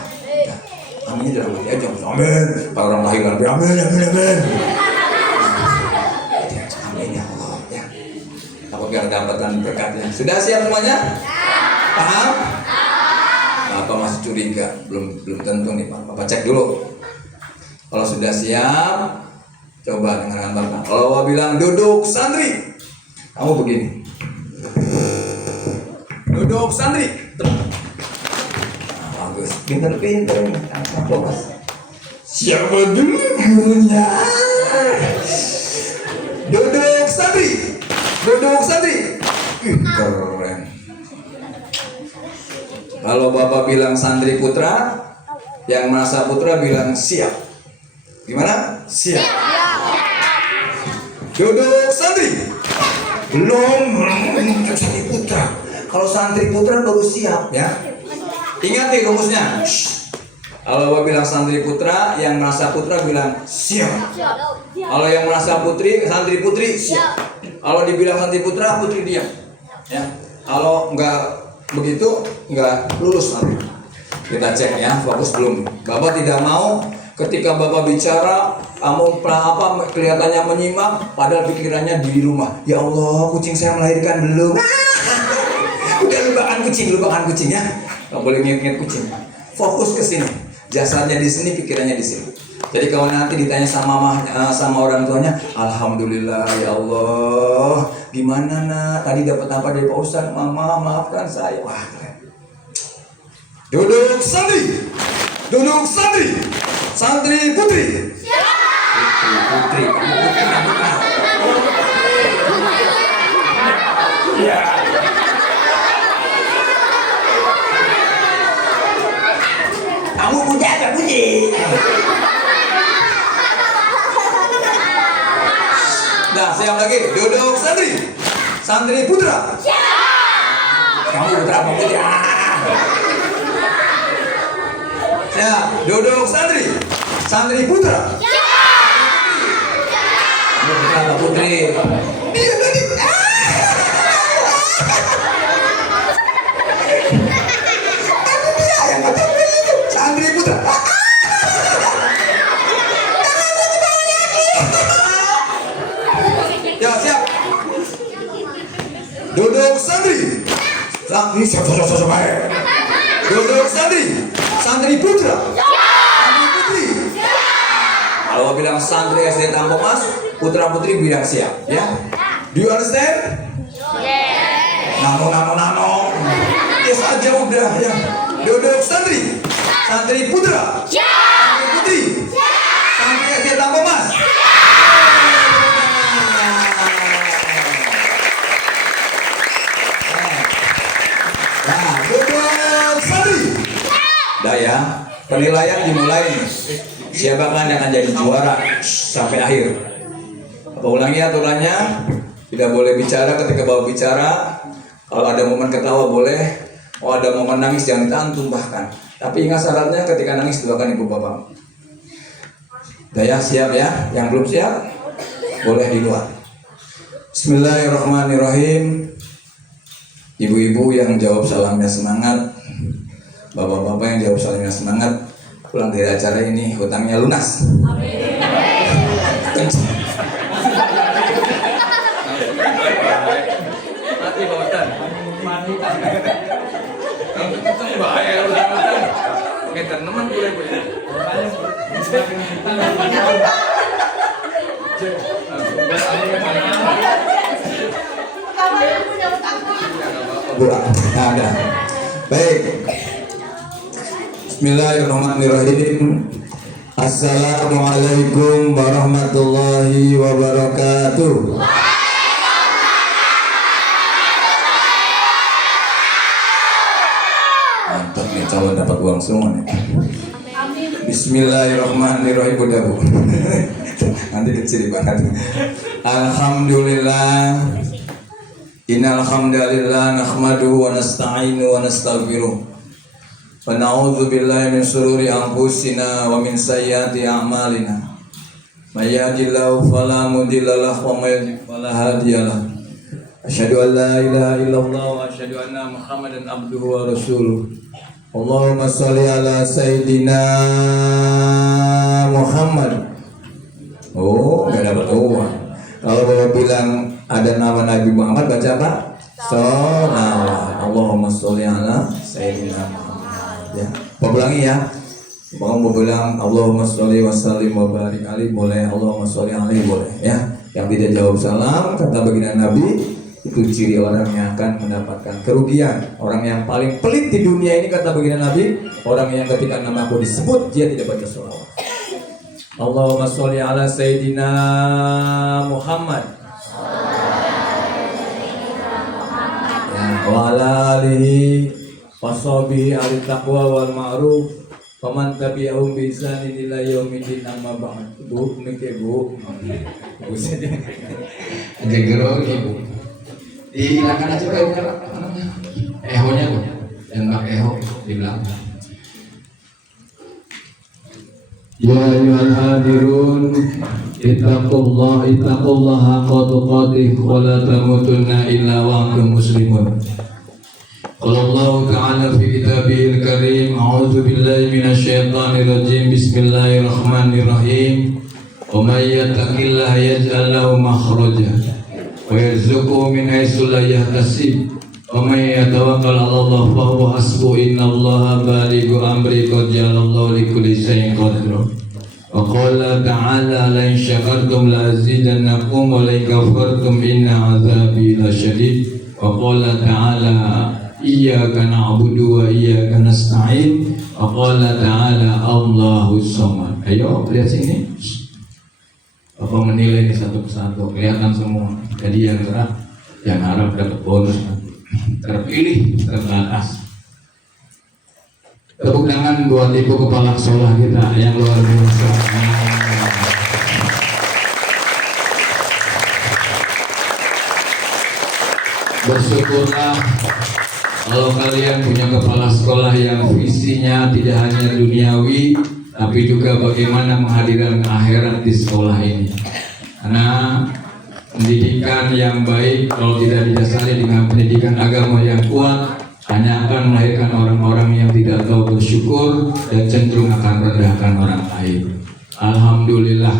Aminnya dalam hati aja, amin. Kalau orang lahir nanti, amin. Biar dapatkan berkatnya. Sudah siap semuanya? Paham? Bapak masih curiga, belum tentu nih Pak. Bapak cek dulu. Kalau sudah siap, coba dengarkan Bapak. Kalau Bapak bilang duduk santri, kamu begini. Duduk santri. Nah, bagus. Pinter. Siapa dulu gurunya? Duduk santri. Duduk santri. Keren. Kalau Bapak bilang santri putra, yang merasa putra bilang siap. Gimana? Siap. Duduk santri. Belum santri putra. Kalau santri putra baru siap, ya. Ingat nih rumusnya. Kalau Bapak bilang santri putra, yang merasa putra bilang siap. Kalau yang merasa santri putri siap. Kalau dibilang santri putra, putri diam. Ya. Kalau enggak begitu, enggak lulus nanti. Kita cek ya, fokus belum. Bapak tidak mau ketika Bapak bicara, kamu kelihatannya menyimak, padahal pikirannya di rumah. Ya Allah, kucing saya melahirkan belum? Udah lupakan kucing ya. Nggak boleh nginget kucing. Fokus ke sini. Jasadnya di sini, pikirannya di sini. Jadi kalau nanti ditanya sama orang tuanya, alhamdulillah ya Allah, gimana nak? Tadi dapat apa dari Pak Ustadz? Mama maafkan saya. Wah keren. Duduk santri, santri putri. Putri. Ya. Kamu punya apa bunyi? Nah, siap lagi. Duduk santri putra. Kamu putra apa putri? Siap. Duduk santri putra. Kamu putra apa putri? Santri putra. Ya siap. Duduk santri. Duduk santri putra. Santri putri. Kalau bilang santri SD Tampomas, putra putri bilang siap, ya. Do you understand? Nano. Yes aja udah ya. Duduk santri putra, santri putri, santri SD Tampo Mas. Nah, duduk santri. Dah ya, penilaian dimulai nih. Siapakah yang akan jadi juara sampai akhir? Apa ulangi aturannya? Tidak boleh bicara ketika bawa bicara. Kalau ada momen ketawa boleh. Oh, ada momen nangis jangan ditahan, tumpahkan. Tapi ingat syaratnya, ketika nangis doakan ibu bapak. Daya siap ya? Yang belum siap boleh di luar. Bismillahirrahmanirrahim. Ibu-ibu yang jawab salamnya semangat, bapak-bapak yang jawab salamnya semangat. Pulang dari acara ini hutangnya lunas. Mati Pak Ustaz. Mati. Kalau kita bahaya udah. Kita teman boleh. Ada. Baik. Bismillahirrahmanirrahim. Assalamualaikum warahmatullahi wabarakatuh. Mantap nih, calon dapat uang semua nih. Bismillahirrahmanirrahim. Udah bu. Nanti kecil banget. Alhamdulillah. Innal hamdalillah nahmaduhu wa nasta'inu wa nastaghfiruh. Wa na'udzu billahi min shururi anfusina wa min sayyiati a'malina. May yahdihillahu fala mudilla lahu wa may yudlil fala hadiya lahu. Asyhadu an la ilaha illallah wa asyhadu anna Muhammadan abduhu wa rasuluh. Allahumma shalli ala sayyidina Muhammad. Oh, enggak dapat uang. Kalau bapak bilang ada nama Nabi Muhammad, baca apa? Sholawat. Allahumma sholli ala sayyidina Muhammad. Ya, mau ulangi ya. Mau bilang Allahumma sholli wa sallim wa barik alaihi boleh, Allahumma sholli alaihi boleh ya. Yang tidak jawab salam kata baginda Nabi, itu ciri orang yang akan mendapatkan kerugian. Orang yang paling pelit di dunia ini kata baginda Nabi, orang yang ketika namaku disebut dia tidak baca sholawat. Allahumma sholli ala sayyidina Muhammad ya, wa ala alihi wa sahbihi ahli taqwa wal ma'ruf wa man tabi'ahum bi ihsanin ila yaumil amma ba'd. Bu, mikir bu. Bu saja. Ada grogi bu. Dihilangkan aja kayak ehonya bu. Yang pakai eho di belakang. Ya ayyuhal hadirun ittaqullaha haqqa tuqatih wa la tamutunna illa wa antum muslimun. Qala Allah ta'ala fi kitabihil karim, a'udzu billahi minasy syaithanir rajim. Bismillahirrahmanirrahim. Wa may yattaqillaha yaj'al lahu makhraja wa yarzuqhu min haitsu la yahtasib. Wa may yatawakkal 'ala Allah fa huwa hasbuh. Innallaha balighu amri qad ja'alallahu likulli syai'in qadra. Wa qala ta'ala la in syakartum la azidannakum wa la in kafartum inna 'adzabi lasyadid. Wa qala ta'ala iyyaka na'budu wa iyyaka nasta'in. Wa qala ta'ala Allahus samad. Ayo lihat sini. Bapak menilai ini satu persatu, kelihatan semua. Jadi yang gerak, yang harap dapat bonus. Terpilih teratas. Tepuk tangan buat ibu kepala sekolah kita yang luar biasa. Bersyukurlah kalau kalian punya kepala sekolah yang visinya tidak hanya duniawi, tapi juga bagaimana menghadirkan akhirat di sekolah ini. Karena pendidikan yang baik kalau tidak didasari dengan pendidikan agama yang kuat hanya akan melahirkan orang-orang yang tidak tahu bersyukur dan cenderung akan merendahkan orang lain. Alhamdulillah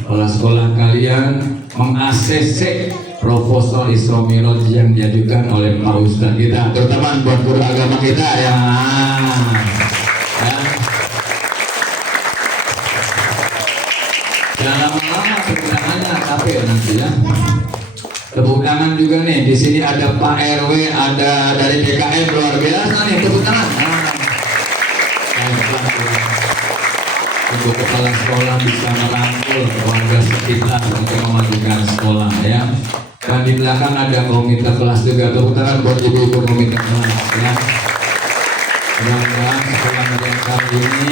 kepala sekolah kalian meng-ACC proposal Isra Miraj yang diajukan oleh Pak Ustadz kita, terutama buat guru agama kita ya. Jangan lama-lama kegunaan kafir nanti ya. Tepuk tangan juga nih. Di sini ada Pak RW, ada dari DKM, luar biasa nih. Tepuk tangan. Untuk kepala sekolah bisa merangkul warga sekitar untuk memajukan sekolah ya. Dan di belakang ada komite kelas juga. Tepuk tangan buat ibu-ibu komite kelas ya. Mudah-mudahan sekolah yang kali ini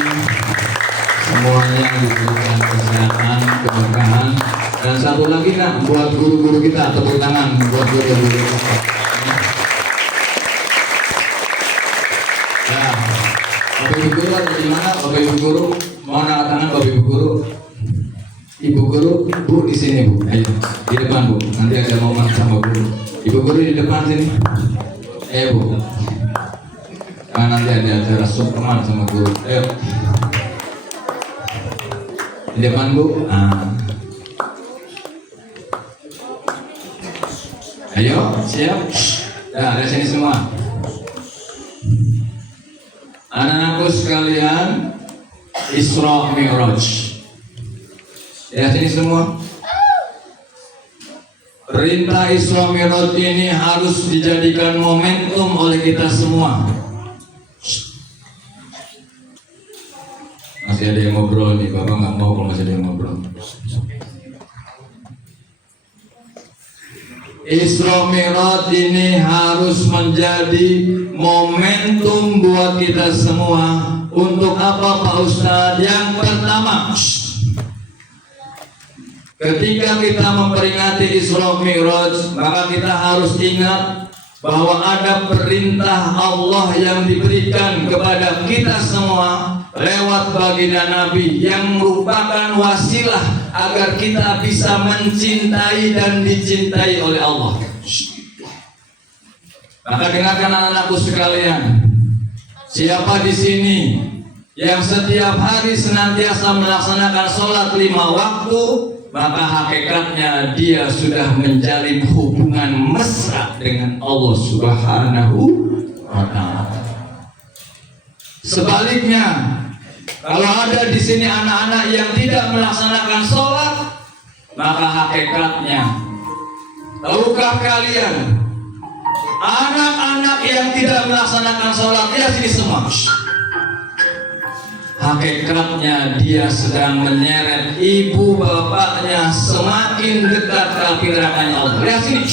semuanya diberikan kesehatan, keberkahan. Dan satu lagi nak, buat guru-guru kita, tepuk tangan buat guru-guru kita. Ya, Bapak Ibu Guru ada di mana? Bapak Ibu Guru, mau angkat tangan Bapak Ibu Guru. Ibu Guru, Bu di sini Bu, ayo di depan Bu. Nanti ada momen sama Guru. Ibu Guru di depan sini. Bu. Nanti ada acara sungkeman sama Guru. Ayo. Di depan Bu. Ayo, siap. Nah, dari sini semua. Anak-anakku sekalian, Isra Mi'raj. Ya, sini semua. Perintah Isra Mi'raj ini harus dijadikan momentum oleh kita semua. Masih ada yang ngobrol nih, Bapak nggak mau kalau masih ada yang ngobrol. Isra Mi'raj ini harus menjadi momentum buat kita semua. Untuk apa Pak Ustadz? Yang pertama, ketika kita memperingati Isra Mi'raj, maka kita harus ingat bahwa ada perintah Allah yang diberikan kepada kita semua lewat baginda Nabi yang merupakan wasilah agar kita bisa mencintai dan dicintai oleh Allah. Maka dengarkan anak-anakku sekalian, siapa di sini yang setiap hari senantiasa melaksanakan sholat 5 waktu, maka hakikatnya dia sudah menjalin hubungan mesra dengan Allah Subhanahu wa Ta'ala. Sebaliknya, kalau ada di sini anak-anak yang tidak melaksanakan sholat, maka hakikatnya, tahukah kalian, anak-anak yang tidak melaksanakan sholat, ya sini semua, hakikatnya dia sedang menyeret ibu bapaknya semakin dekat ke api nerakanya Allah. Lihat sini,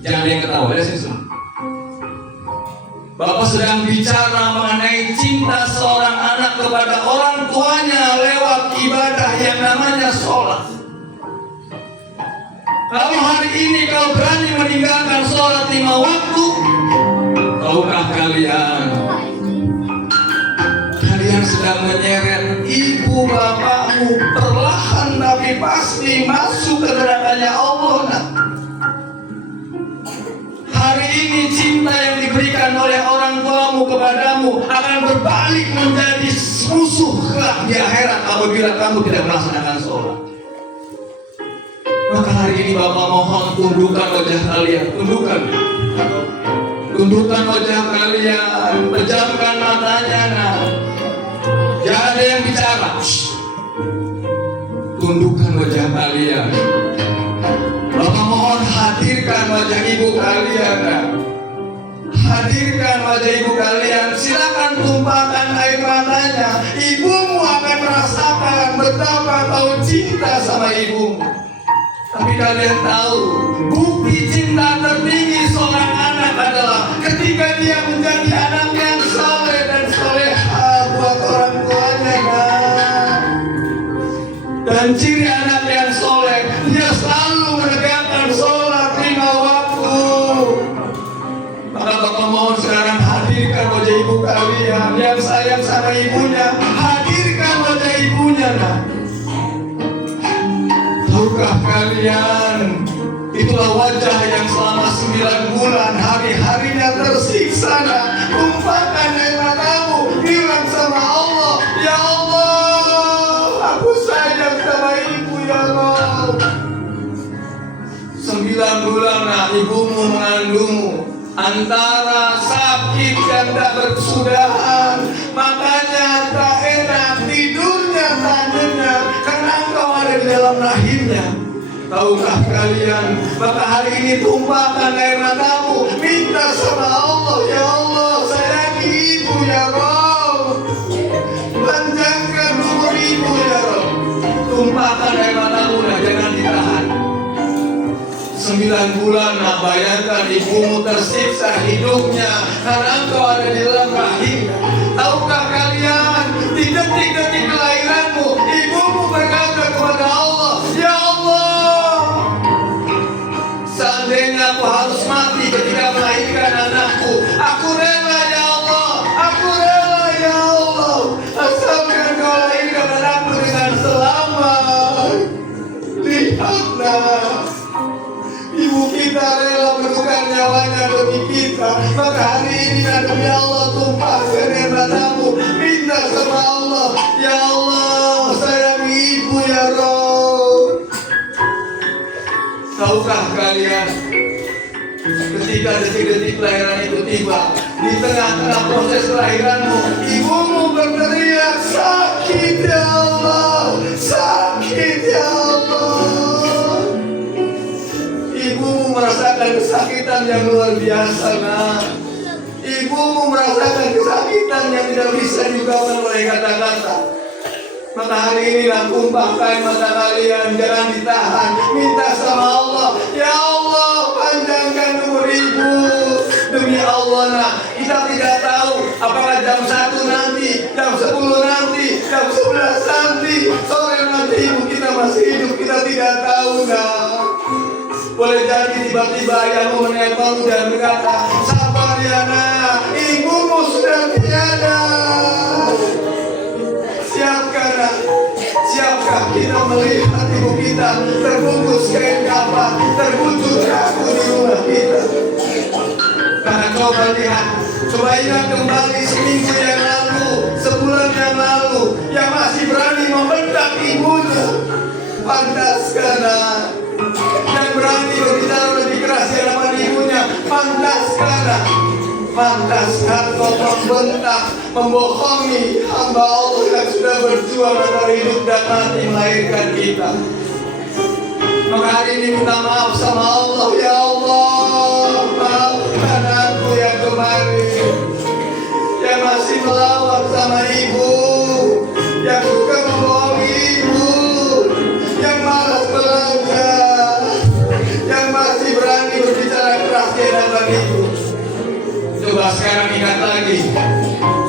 jangan ada yang ketawa, lihat sini semua. Bapak sedang bicara mengenai cinta seorang anak kepada orang tuanya lewat ibadah yang namanya sholat. Kalau hari ini kau berani meninggalkan sholat 5 waktu, tahukah kalian, kalian sedang menyeret ibu bapakmu perlahan tapi pasti masuk ke nerakanya Allah. Nah, hari ini cinta yang diberikan oleh orang tuamu kepadamu akan berbalik menjadi musuh kelak di akhirat apabila kamu tidak melaksanakan sholat. Maka hari ini Bapak mohon tundukkan wajah kalian, tundukkan wajah kalian, pejamkan matanya. Nah, jangan ada yang bicara. Tundukkan wajah kalian. Bapak mohon hadirkan wajah ibu kalian. Hadirkan wajah ibu kalian. Silakan tumpahkan air matanya. Ibumu akan merasakan betapa kau cinta sama ibumu. Tapi kalian tahu, bukti cinta tertinggi seorang anak adalah ketika dia menjadi anak yang saleh dan soleha buat orang tuanya. Dan ciri anak yang soleh, dia selalu menegakkan sholat 5 waktu. Maka Bapak mohon sekarang hadirkan wajah ibu kalian yang sayang sama ibunya. Hadirkan wajah ibunya. Nah, tahukah kalian, itulah wajah yang selama 9 bulan hari-harinya tersiksa. Nah, tumpahkan air matamu, bilang sama Allah, ya Allah, aku sayang sama ibu ya Allah. 9 bulan nah, ibumu mengandungmu, antara sakit dan tak berkesudahan, makanya tak enak, tidurnya tak nyenyak karena engkau ada di dalam rahimnya. Tahukah kalian, maka hari ini tumpahkan air matamu, minta sama Allah, ya Allah, sayangi ibu ya Rabb, panjangkan umur ibu ya Rabb. Tumpahkan air matamu, nah, jangan ditahan. 9 bulan, nah, bayangkan ibumu tersiksa hidupnya karena engkau ada di dalam rahim. Tahukah kalian, di detik-detik kelahiranmu, ibumu berkata kepada Allah, ya Allah, seandainya aku harus mati ketika melahirkan anakku, aku rela ya Allah, aku rela ya Allah, asalkan kau lahirkan anakku dengan selamat. Lihatlah, ibu kita rela bertukar nyawanya demi kita. Maka hari ini demi Allah tumpahkan air matamu, minta sama Allah, ya Allah, sayangi ibu ya Rabb. Tahukah kalian, ketika detik-detik kelahiran itu tiba, di tengah-tengah proses kelahiranmu, ibumu berteriak, sakit ya Allah, sakit ya Allah. Ibumu merasakan kesakitan yang luar biasa, nak. Ibumu merasakan kesakitan yang tidak bisa diungkapkan oleh kata-kata. Maka hari ini tumpahkan mata kalian, jangan ditahan, minta sama Allah, ya Allah, panjangkan umur ibu. Demi Allah, nak, kita tidak tahu apakah jam 1 nanti, jam 10 nanti, jam 11 nanti, sore nanti ibu kita masih hidup, kita tidak tahu, nak. Boleh jadi tiba-tiba ayahmu menelpon dan berkata, sabar ya nak, ibumu sudah tiada. Siapkah kita melihat ibu kita terbungkus kain kafan, terbujur kaku di rumah kita? Karena coba lihat, coba ingat kembali seminggu yang lalu, sebulan yang lalu, yang masih berani membentak ibunya. Pantaskah, nak? Yang berani berbicara lebih keras di hadapan ibunya, pantaskah, nak? Pantaskah kau membentak, membohongi hamba Allah yang sudah berjuang antara hidup dan mati melahirkan kita? Maka hari ini minta maaf sama Allah, ya Allah, maafkan aku yang kemarin, yang masih melawan sama ibu, yang suka membohongi ibu, yang malas belajar, yang masih berani berbicara keras di hadapan ibu. Coba sekarang ingat lagi,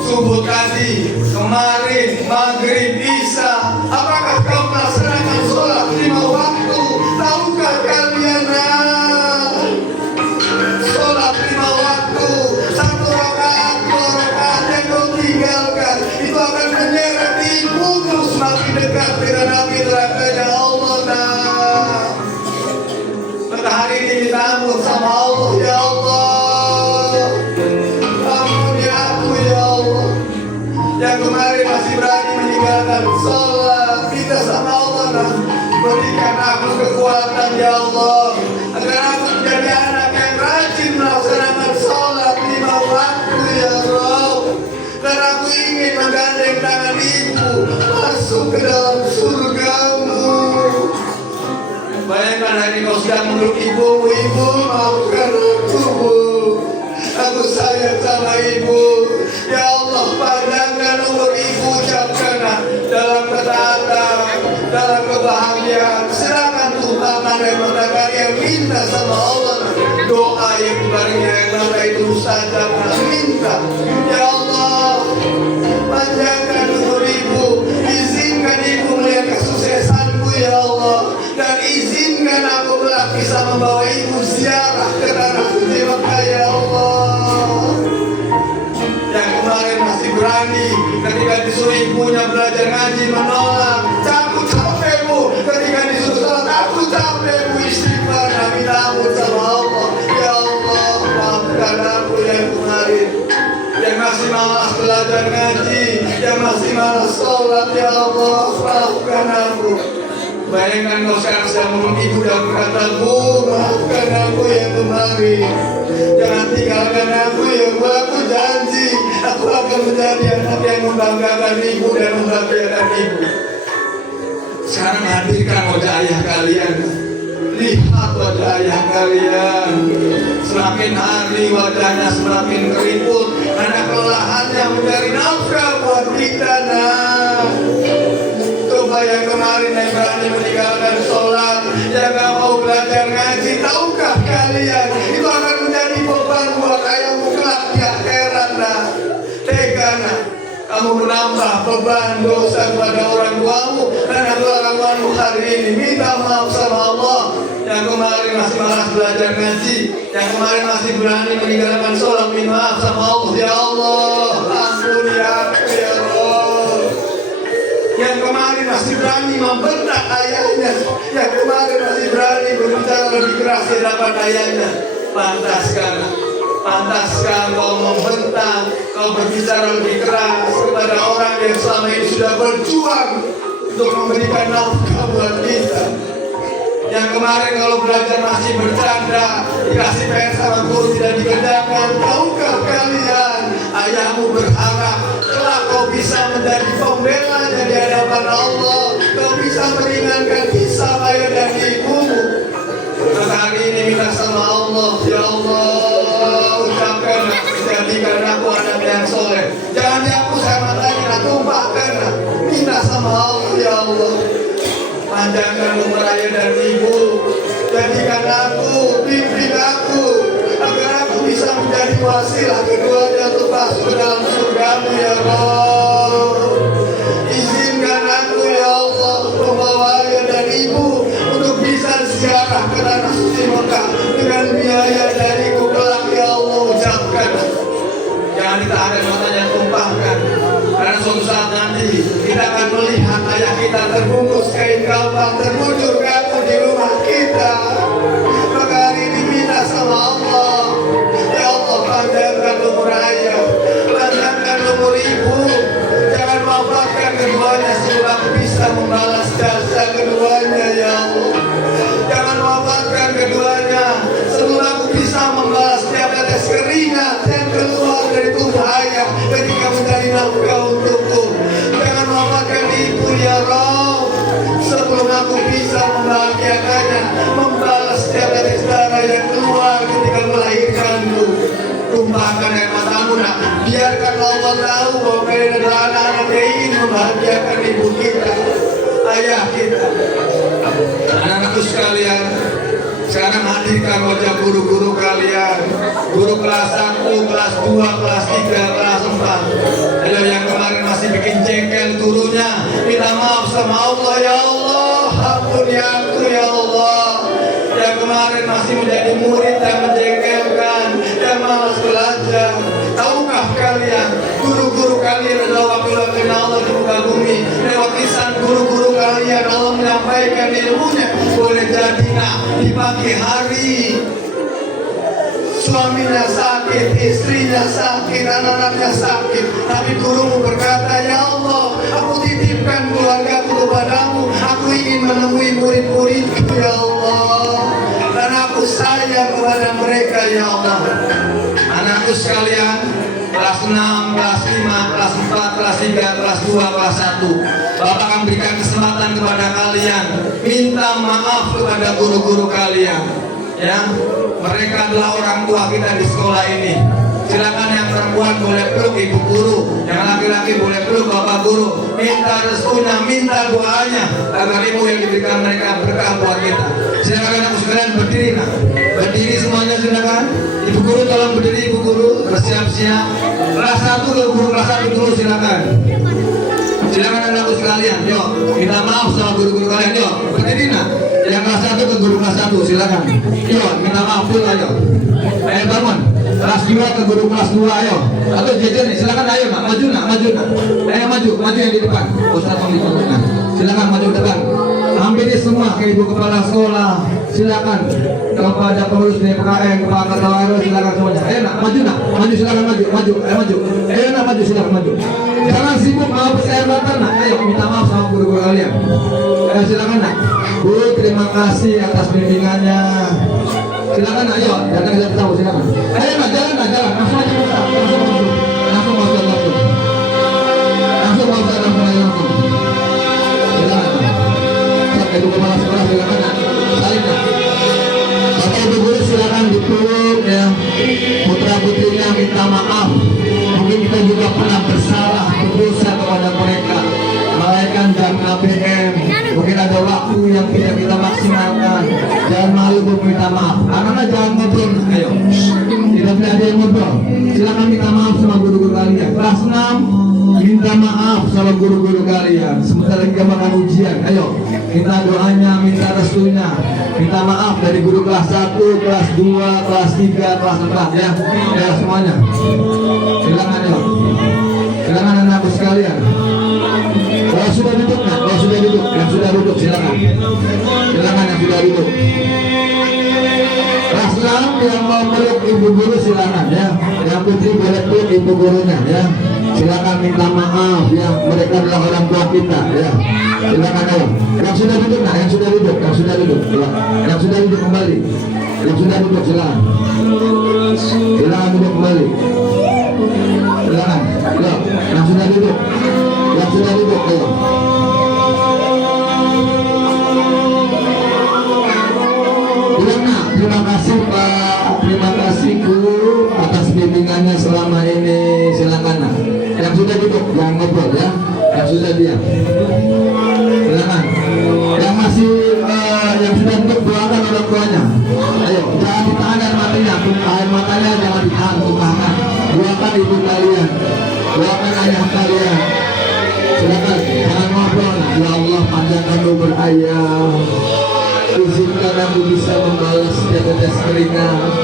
subuh tadi, kemarin, maghrib, isya, apakah kau melaksanakan sholat 5 waktu? Tahukah kalian, sholat 5 waktu, 1 rakaat, 2 rakaat yang kau tinggalkan, itu akan menyeret ibumu semakin dekat dengan api nerakanya Allah, nah. Maka hari ini kita ampun sama Allah, ya Allah. Yang kemarin masih berani meninggalkan sholat, minta sama Allah, nah, berikan aku kekuatan ya Allah, agar aku menjadi anak yang rajin melaksanakan sholat 5 waktu ya Rabb. Karena aku ingin menggandeng tangan ibu masuk ke dalam surgamu. Bayangkan hari kau sedang meluk ibumu, ibu maafkan aku, aku sayang sama ibu. Ya Allah, panjangkan umur ibu, ucapkan dalam ketaatan, dalam kebahagiaan. Silakan tumpahkan air mata kalian, minta sama Allah doa yang diberinya air mata itu mustajab. Minta, ya Allah, panjangkan umur ibu, izinkan ibu melihat kesuksesanku ya Allah, dan izinkan aku kelak bisa membawa ibu ziarah ke tanah suci Mekah ya Allah. Yang kemarin masih berani ketika disuruh ibunya belajar ngaji menolak. Aku capek bu, ketika disuruh sholat aku capek bu, istighfar, minta ampun sama Allah. Ya Allah, maafkan aku yang kemarin, yang masih malas belajar ngaji, yang masih malas sholat. Ya Allah, maafkan aku. Bayangkan kau sekarang sedang meluk ibu dan berkata, bu, maafkan aku yang kemarin, jangan tinggalkan aku ya bu, aku janji aku akan menjadi anak yang membanggakan ibu dan membahagiakan ibu. Sekarang hadirkan wajah ayah kalian, Lihat wajah ayah kalian, semakin hari wajahnya semakin keriput karena kelelahannya mencari nafkah buat kita. Nah, coba yang kemarin yang berani meninggalkan sholat, yang gak mau belajar ngaji, tahukah kalian itu akan menjadi beban buat ayahmu kelak di akhirat. Nah, tega nah, kamu menambah beban dosa kepada orang tuamu dan orang tuamu hari ini. Minta maaf sama Allah. Yang kemarin masih malas belajar ngaji, yang kemarin masih berani meninggalkan sholat, minta maaf sama Allah. Ya Allah, ampuni aku ya Allah. Yang kemarin masih berani membentak ayahnya, yang kemarin masih berani berbicara lebih keras di hadapan ayahnya, pantaskan kau membentak, kau berbicara lebih keras kepada orang yang selama ini sudah berjuang untuk memberikan nafkah buat kita. Yang kemarin kalau belajar masih bercanda, dikasih PR sama guru tidak dikerjakan. Tahukah kalian, ayahmu berharap kelak kau bisa menjadi pembelanya di hadapan Allah, kau bisa meringankan hisab ayah dan ibumu. Maka hari ini minta sama Allah, ya Allah, ucapkan, jadikan aku anak yang soleh. Jangan dihapus air matanya, tumpahkan. Minta sama Allah, ya Allah. Panjangkan umur ayah dan ibu, jadikan aku, pimpin aku, agar aku bisa menjadi wasilah keduanya untuk masuk ke dalam surgamu ya Allah. Izinkan aku ya Allah membawa ayah dan ibu untuk bisa ziarah ke tanah suci Mekah dengan biaya dariku kelak ya Allah. Ucapkan, jangan ditahan matanya, tumpahkan. Karena suatu saat nanti kita akan melihat ayah kita terbungkus kain kafan terbujur kaku di rumah kita. Maka hari ini minta sama Allah, ya Allah, panjangkan umur ayah, panjangkan umur ibu, jangan wafatkan keduanya sebelum aku bisa membalas jasa keduanya ya Allah. Jangan wafatkan keduanya sebelum aku bisa membalas setiap tetes keringat yang keluar dari tubuh ayah ketika mencari nafkah untukku. Jangan wafatkan ibu ya Rabb sebelum aku bisa membahagiakannya, membalas setiap tetes darah yang keluar ketika melahirkanmu. Tumpahkan air matamu nak, biarkan Allah tahu bahwa kalian adalah anak-anak yang ingin membahagiakan ibu kita, ayah kita. Anak-anakku sekalian, sekarang hadirkan wajah guru-guru kalian, guru kelas 1, kelas 2, kelas 3, kelas 4. Ayo yang kemarin masih bikin jengkel gurunya, minta maaf sama Allah ya Allah, ampuni aku ya Allah. Yang kemarin masih menjadi murid yang menjengkelkan, yang malas belajar. Tahukah kalian, guru-guru kalian adalah wakil-wakil Allah di muka bumi. Lewat lisan guru-guru kalian Allah menyampaikan ilmunya. Boleh jadi nak di pagi hari suaminya sakit, istrinya sakit, anak-anaknya sakit, tapi gurumu berkata, ya Allah, aku titipkan keluargaku kepadamu, aku ingin menemui murid-muridku ya Allah, dan aku sayang kepada mereka ya Allah. Anakku sekalian, kelas 6, kelas 5, kelas 4, kelas 3, kelas 2, kelas 1, Bapak akan berikan kesempatan kepada kalian, minta maaf kepada guru-guru kalian. Ya, mereka adalah orang tua kita di sekolah ini. Silakan yang perempuan boleh peluk ibu guru, yang laki-laki boleh peluk bapak guru. Minta restunya, minta doanya agar ilmu yang diberikan mereka berkah buat kita. Silakan aku sekalian berdiri, nah. Berdiri semuanya silakan. Ibu guru tolong berdiri, ibu guru bersiap-siap. Kelas 1 guru kelas 1 dulu silakan. Silakan anakku sekalian, yuk minta maaf sama guru-guru kalian, yuk berdiri nah. Yang kelas 1 ke guru kelas 1 silakan. Yuk minta maaf dulu ayo. Ayo bangun. Kelas 2 ke guru kelas 2 ayo. Atau jajan nih silakan ayo nak, maju nak, maju nak. Ayo maju yang di depan. Ustaz tolong di nah. Silakan maju depan. Hampiri semua ke ibu kepala sekolah. Silakan kepada pengurus DPKM, kepada ketua RW silakan semuanya. Ayo nak, maju silakan maju. Ayo maju. Ayo nak maju silakan maju. Jangan sibuk menghapus air mata nak. Ayo minta maaf sama guru-guru kalian. Ayo silakan nak. Bu, terima kasih atas bimbingannya. Silakan ayo, datang kita tahu silakan. Ayo nak, jalan. Langsung aja Ustaz. Langsung langsung. Silakan. Ibu kepala sekolah silakan nak. Salim nak. silakan dipeluk ya. Putra putrinya minta maaf. Mungkin kita juga pernah bersalah, berdosa kepada mereka. Melalaikan jam KBM. Mungkin ada waktu yang tidak kita maksimalkan. Jangan malu meminta maaf. Anak-anak jangan ngobrol. Ayo. Tidak boleh ada yang ngobrol. Silakan minta maaf sama guru-guru kalian. Kelas 6 minta maaf sama guru-guru kalian. Sebentar lagi kita makan ujian. Ayo. Minta doanya, minta restunya. Minta maaf dari guru kelas 1, kelas 2, kelas 3, kelas 4 ya. Ya semuanya. Silakan ya. Silakan anak-anakku sekalian. Kalau sudah duduk, nah, kalau sudah duduk, yang sudah duduk silakan. Silakan yang sudah duduk. Kelas 6 yang mau meluk ibu guru silakan ya. Yang putri boleh peluk ibu gurunya ya. Silakan minta maaf ya. Mereka adalah orang tua kita ya. Silakan ya. Yang sudah duduk, nah, yang sudah duduk, yang sudah duduk, ya. Yang sudah duduk kembali. Yang sudah duduk silakan. Silakan duduk kembali. Silakan. Ya. Yang sudah duduk. Yang sudah duduk ya. Terima kasih Pak, terima kasih guru atas bimbingannya selama ini. Silakan nak. Yang sudah duduk jangan ngobrol ya. Yang sudah diam. Silakan. Yang masih yang sudah duduk doakan orang tuanya. Ayo, jangan ditahan air matanya. Air matanya jangan ditahan, tumpahkan. Doakan ibu kalian. Doakan ayah kalian. Silakan, jangan ngobrol. Ya Allah, panjangkan umur ayah. Izinkan aku bisa membalas setiap tetes keringat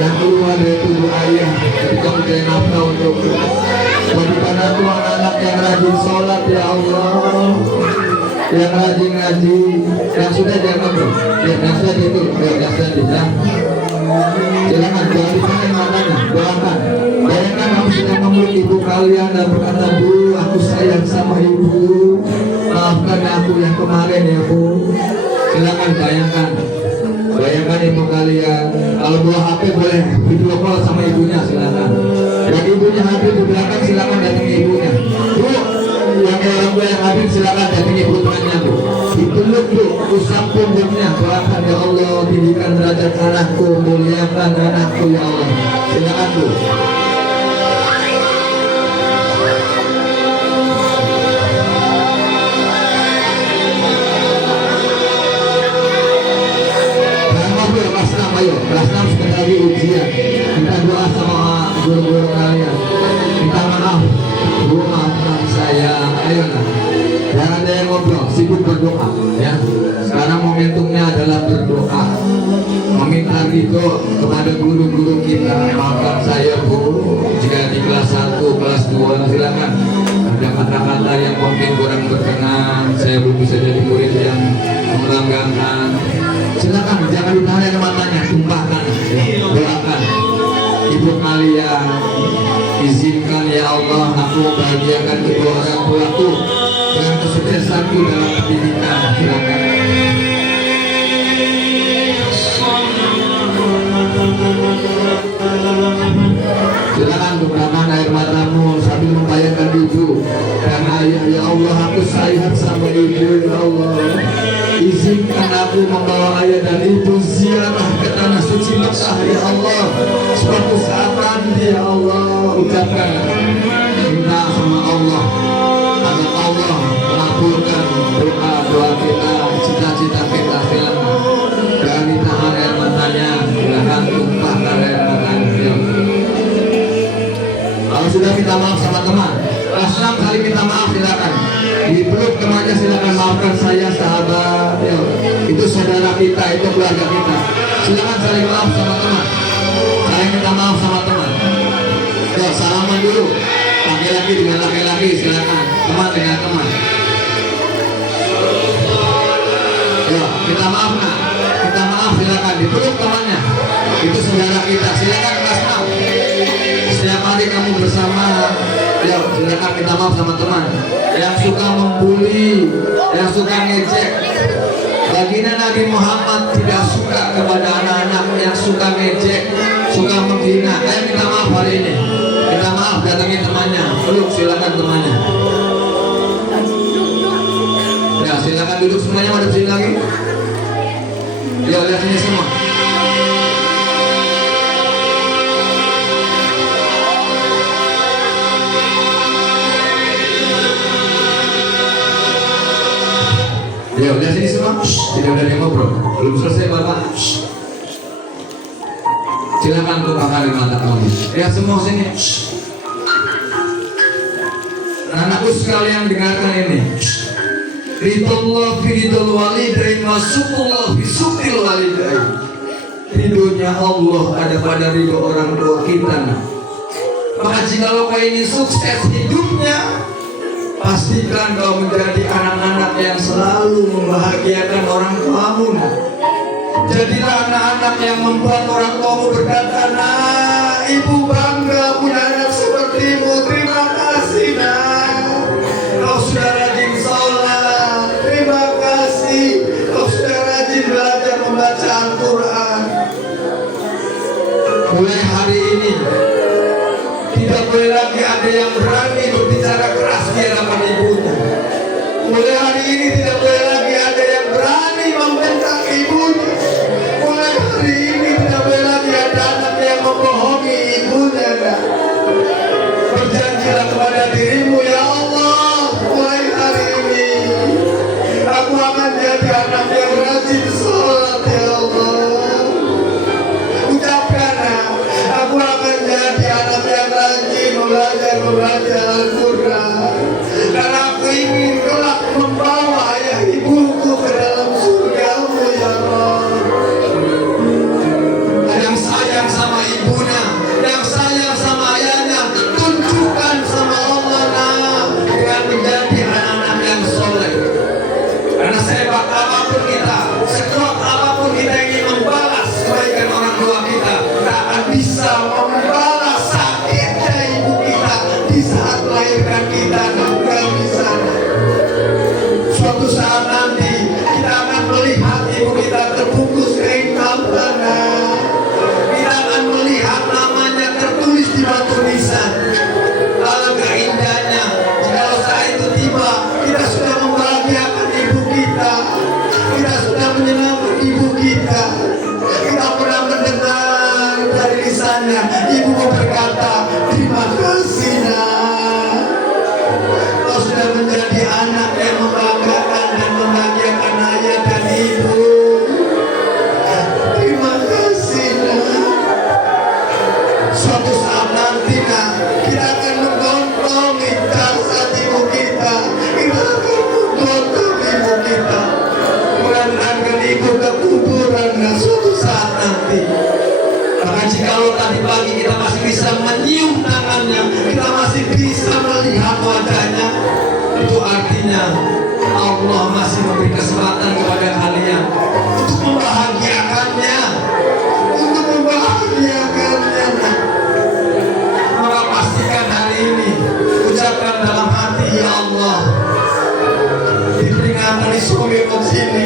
yang keluar dari tubuh ayah ketika mencari nafkah untukku. Berikan aku anak-anak yang rajin sholat ya Allah, yang rajin ngaji, yang sudah jangan ngobrol, yang sudah itu, yang sudah tidak. Silakan jangan ditahan matanya, doakan. Bayangkan aku sedang memeluk ibu kalian dan berkata, Bu, aku sayang sama ibu. Maafkan aku yang kemarin ya Bu. Silakan bayangkan, bayangkan ibu kalian. Kalau bawa HP boleh video call sama ibunya silakan. Yang ibunya hadir di belakang silakan datangi ibunya. Bu, yang orang tua yang hadir silakan datangi putranya Bu. Dipeluk Bu, usap punggungnya. Doakan ya Allah, tinggikan derajat anakku, muliakan anakku ya Allah. Silakan Bu. Ayo, kelas 6 sekali lagi ujian. Minta doa sama guru-guru kalian. Minta maaf, Bu, maafkan saya. Ayo lah, jangan ada yang ngobrol, sibuk berdoa ya. Sekarang momentumnya adalah berdoa, meminta ridho kepada guru-guru kita. Maafkan saya Bu, jika di kelas 1, kelas 2 silakan ada kata-kata yang mungkin kurang berkenan. Saya belum bisa jadi murid yang melanggarkan. Silakan jangan ditahan air matanya, tumpahkan, doakan ibu kalian. Izinkan ya Allah, aku bahagiakan kedua orang tuaku dengan kesuksesanku dalam pendidikan. Silakan. Silakan tumpahkan air matamu sambil membayangkan ibu dan ayah. Ya Allah, aku sayang sama ibu ya Allah. Izinkan aku membawa ayah dan ibu ziarah ke tanah suci Mekah ya Allah. Suatu saat nanti ya Allah, ucapkan minta sama Allah agar Allah mengabulkan doa-doa kita, cita-cita kita. Silakan jangan ditahan air matanya, silakan tumpahkan air matanya. Kalau sudah minta maaf sama teman, kelas 6 kali minta maaf silakan. Dipeluk temannya silakan, maafkan saya sahabat. Yo, itu saudara kita, itu keluarga kita. Silakan saling maaf sama teman. Saling minta maaf sama teman. Yo, salaman dulu. Laki-laki dengan laki-laki silakan. Teman dengan teman. Yo, minta maaf nak. Minta maaf silakan. Dipeluk temannya. Itu saudara kita. Silakan kelas 6. Setiap hari kamu bersama. Yo, silakan minta maaf sama teman yang suka membuli, yang suka ngejek. Baginda Nabi Muhammad tidak suka kepada anak-anak yang suka ngejek, suka menghina. Ayo minta maaf hari ini. Minta maaf, datangi temannya. Peluk silakan temannya. Ya, silakan duduk semuanya, madep sini lagi. Yo, lihat sini semua. Ayo, lihat sini semua. Tidak ada yang ngobrol. Belum selesai Bapak. Silakan tukang Kalimantan Maulid. Lihat semua sini. Anakku sekalian dengarkan ini. Ridullah fi ridul walidain wa suqullah fi suqil walidain. Ridhonya Allah ada pada ridho orang tua kita. Maka jika kau ingin sukses hidupnya, pastikan kau menjadi anak-anak yang selalu membahagiakan orang tuamu. Jadilah anak-anak yang membuat orang tuamu berkata, "Nah, ibu bangga punya anak sepertimu. Terima kasih, nak. Kau sudah rajin sholat. Terima kasih. Kau sudah rajin belajar membaca Al-Quran." Mulai hari ini tidak boleh lagi ada yang berani berbicara keras di hadapan ibunya. Mulai hari ini tidak boleh lagi ada yang berani membentak ibunya. Mulai hari ini tidak boleh lagi ada anak yang membohongi ibunya. Berjanjilah kepada dirimu, ya Allah, mulai hari ini aku akan jadi anak yang rajin sholat, ya Allah. Ucapkan, aku akan jadi anak yang rajin belajar Al-Quran. Dan aku ingin kelak membawa ayah ibuku ke dalam surgamu, ya Allah. Yang sayang sama ibunya, yang sayang sama ayahnya, tunjukkan sama Allah, nah, dengan menjadi anak-anak yang soleh. Karena sehebat apapun kita, sekuat apapun kita ingin membalas kebaikan orang tua kita, tak akan bisa membalas sakitnya ibu kita di saat melahirkan kita dalam di sana. Suatu saat nanti kita akan melihat ibu kita terbungkus kain kampana. Kita akan melihat namanya tertulis di batu nisan. Alangkah indahnya jika saat itu tiba, kita sudah membahagiakan ibu kita, kita sudah menyenangkan ibu kita. Kita pernah mendengar dari lisannya ibu berkata, "Terima kasih, nak. Kau sudah menjadi anak yang membanggakan dan membahagiakan ayah dan ibu. Terima kasih, nak." Suatu saat nanti, nak, kita akan menggontongi jasad ibu kita. Kita akan menggontongi ibu kita, mengantarkan ibu ke kuburan, nah, suatu saat nanti. Maka jikalau tadi pagi kita masih bisa menyium tangannya, kita masih bisa melihat wajahnya, itu artinya Allah masih memberi kesempatan kepada kalian untuk membahagiakannya, untuk membahagiakannya. Maka pastikan hari ini ucapkan dalam hati, "Ya Allah, di peringatan Isra ini,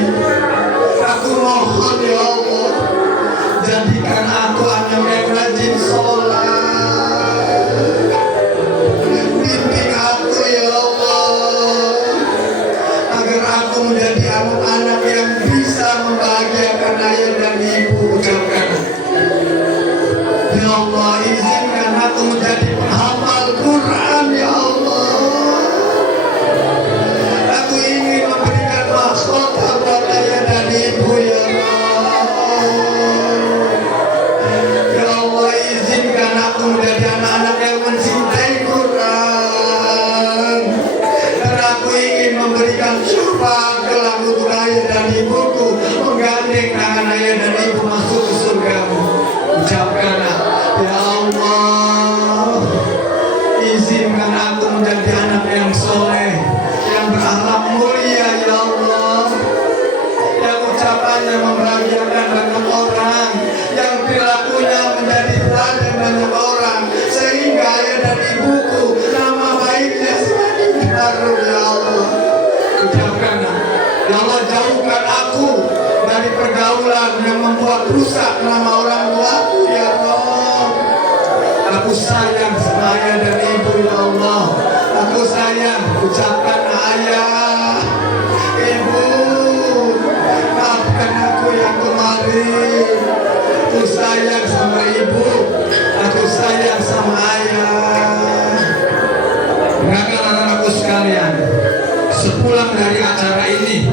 aku mohon, ya Allah, jadikan aku anak yang rajin sholat. Bimbing aku, ya Allah, agar aku menjadi anak-anak yang bisa membahagiakan ayah dan ibu." Ucapkan, "Ya Allah, izinkan aku menjadi penghafal Quran, ya Allah. Aku ingin memberikan mahkota buat ayah dan ibu, ya Allah. Ya Allah, izinkan aku menjadi anak-anak yang mencintai Quran. Dan aku ingin memberikan syafaat kelak untuk ayah dan ibuku, menggandeng tangan ayah dan ibu masuk ke surgamu." Ucapkan, "Ya Allah, izinkan aku menjadi anak yang soleh, yang berakhlak mulia, ya Allah, yang ucapannya membahagiakan banyak orang, yang perilakunya menjadi teladan banyak orang, sehingga ayah dan ibuku nama baiknya semakin harum, ya Allah." Ucapkan, "Ya Allah, jauhkan aku dari pergaulan yang membuat rusak nama orang tuaku, ya Allah. Aku sayang sama ayah dan ibu, ya Allah. Aku sayang." Ucapkan, "Ayah, ibu, maafkan aku yang kemarin. Aku sayang sama ibu, aku sayang sama ayah." Dengarkan anak-anakku sekalian, sepulang dari acara ini,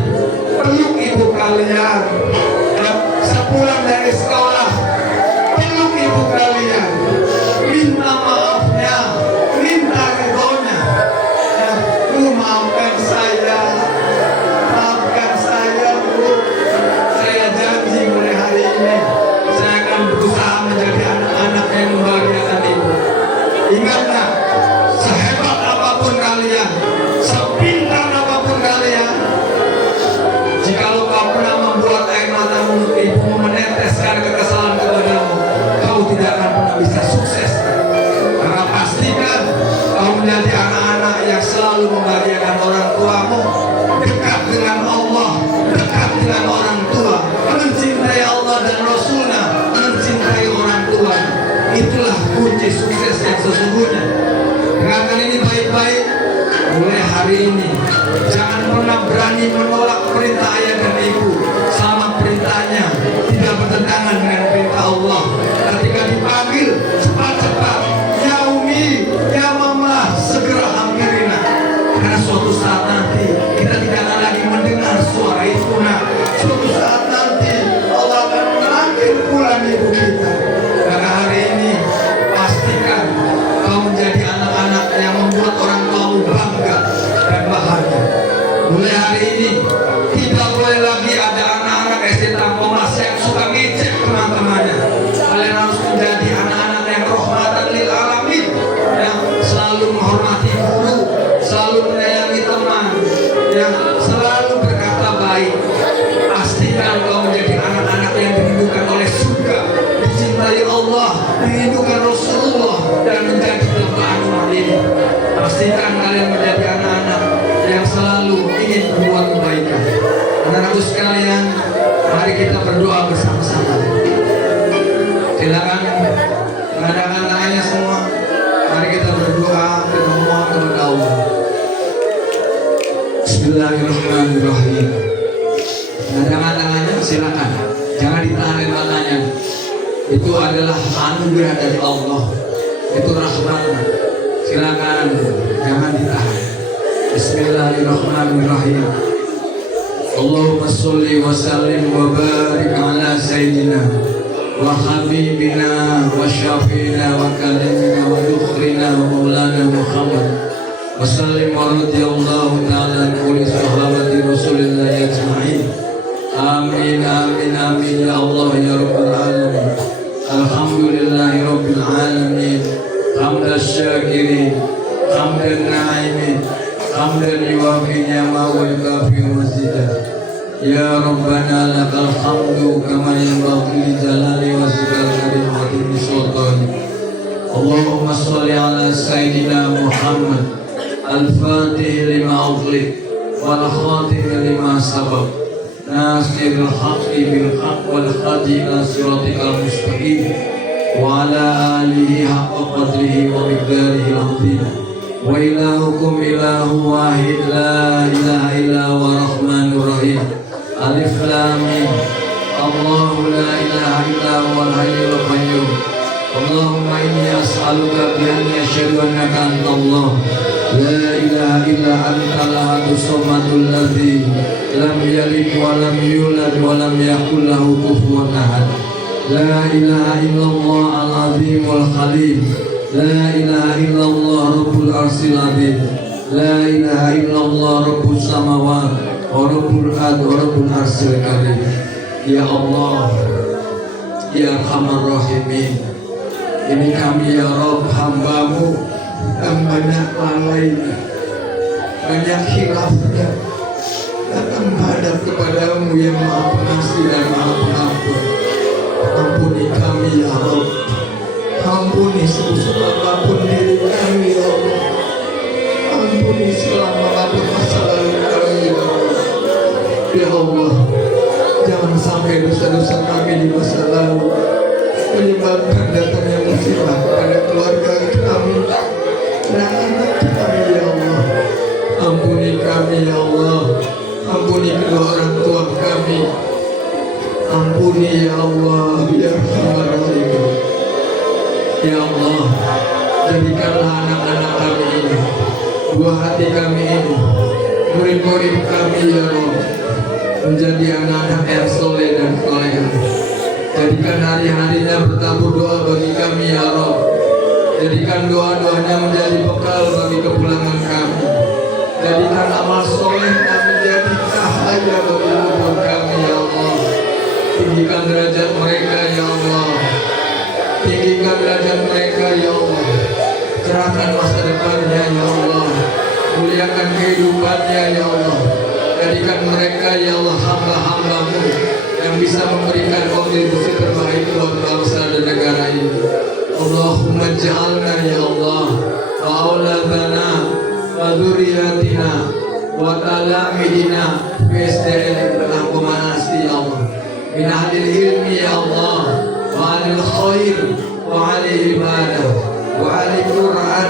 Itulah kunci sukses yang sesungguhnya. Dengarkan ini baik-baik. Mulai hari ini, jangan pernah berani menolak perintah ayah dan ibu. Sama perintahnya tidak bertentangan dengan perintah Allah. Ketika dipanggil, cepat-cepat, ya Umi, ya Mama, segera hampirilah. Karena suatu saat nanti kita tidak akan lagi mendengar suara itu. Nah, suatu saat nanti Allah akan memanggil pulang ibu kita. Maka hari ini pastikan kau menjadi anak-anak yang membuat orang tuamu bangga dan bahagia. Mulai hari ini tidak boleh lagi ada anak-anak SD Tampomas yang suka ngecek teman-temannya. Kalian harus menjadi anak-anak yang rahmatan lil alamin, yang selalu menghormati guru, selalu menyayangi teman, yang selalu berkata baik. Pastikan kau menjadi anak-anak yang dirindukan oleh surga, dicintai Allah, dirindukan Rasulullah, dan menjadi teladan umat ini. Pastikan kalian menjadi anak-anak yang selalu ingin berbuat kebaikan. Anak-anakku sekalian, mari kita berdoa bersama-sama. Silakan mengadakan tangannya semua. Mari kita berdoa, kita memohon kepada Allah. Bismillahirrahmanirrahim. Mengadakan tangannya, silakan. Jangan ditahan tangannya. Itu adalah anugerah dari Allah. Itu rahmatnya. Silakan, jangan ditahan. Bismillahirrahmanirrahim. Allahumma sholli wa sallim wa barik ala sayyidina wa habibina wa syafiina wa kalimina wa dukhrina wa maulana Muhammad wa sallim wa radiyallahu ta'ala kulli sahabati Rasulillah ajma'in. Amin amin amin ya Allah ya rabbal alamin. Alhamdulillahi rabbil alamin. Hamdan syakirin, hamdan na'imin, hamdan yuwafi ni'amahu wa yukafi mazidah. Ya Rabbana lakal hamdu kama yanbaghi li jalali wajhikal karim wa azimi sultani. Allahumma sholli ala sayyidina Muhammad al-fatih lima ughliq wal khatim lima sabaq nasiril haqqi bil haqq wal hadi ila siratikal mustaqim wa ala alihi haqqa qadrihi wa miqdarihi al-azim. Wa ilahukum ilahu wahid la ilaha illa huwa rahmanur rahim. Alif lam mim. Allahu la ilaha illa huwal hayyul qayyum. Allahumma inni as'aluka bi anni asyhadu annaka antallah la ilaha illa anta al-ahadus samadul ladzi lam yalid wa lam yulad wa lam yakul lahu kufuwan ahad. La ilaha illallah al-azimul halim. La ilaha illallah rabbul arsyil azim. La ilaha illallah rabbus samawati wa rabbul ardi wa rabbul arsyil karim. Ya Allah, ya Arhamar Rahimin, ini kami ya Rabb, hambamu yang banyak lalainya, banyak khilafnya, datang menghadap kepadamu yang maha pengasih dan maha pengampun. Ampuni kami ya Rabb, ampuni sebesar apapun diri kami ya Allah, ampuni selama apapun masa lalu kami ya Allah. Ya Allah, jangan sampai dosa-dosa kami di masa lalu menyebabkan datangnya musibah pada keluarga kami dan anak kami ya Allah. Ampuni kami ya Allah, ampuni kedua orang tua kami, ampuni ya Allah ya Arhamar Rahimin. Ya Allah, jadikanlah anak-anak kami ini, buah hati kami ini, murid-murid kami ya Allah, menjadi anak-anak yang soleh dan solehah. Jadikan hari-harinya bertabur doa bagi kami ya Rabb. Jadikan doa-doanya menjadi bekal bagi kepulangan kami. Jadikan amal solehnya menjadi cahaya bagi hidup kami ya Allah. Tinggikan derajat mereka ya Allah. Tinggikan derajat mereka ya Allah. Cerahkan masa depannya ya Allah. Muliakan kehidupannya ya Allah. Jadikan mereka ya Allah hamba-hambamu yang bisa memberikan kontribusi terbaik buat bangsa dan negara ini. Allahumma ja'alna ya Allah wa auladana wa dzurriyyatina wa talamidina fi SDN Tampomas ya Allah. Min ahlil ilmi ya Allah wa ahlil khair وعلي عبادة وعلي قرآن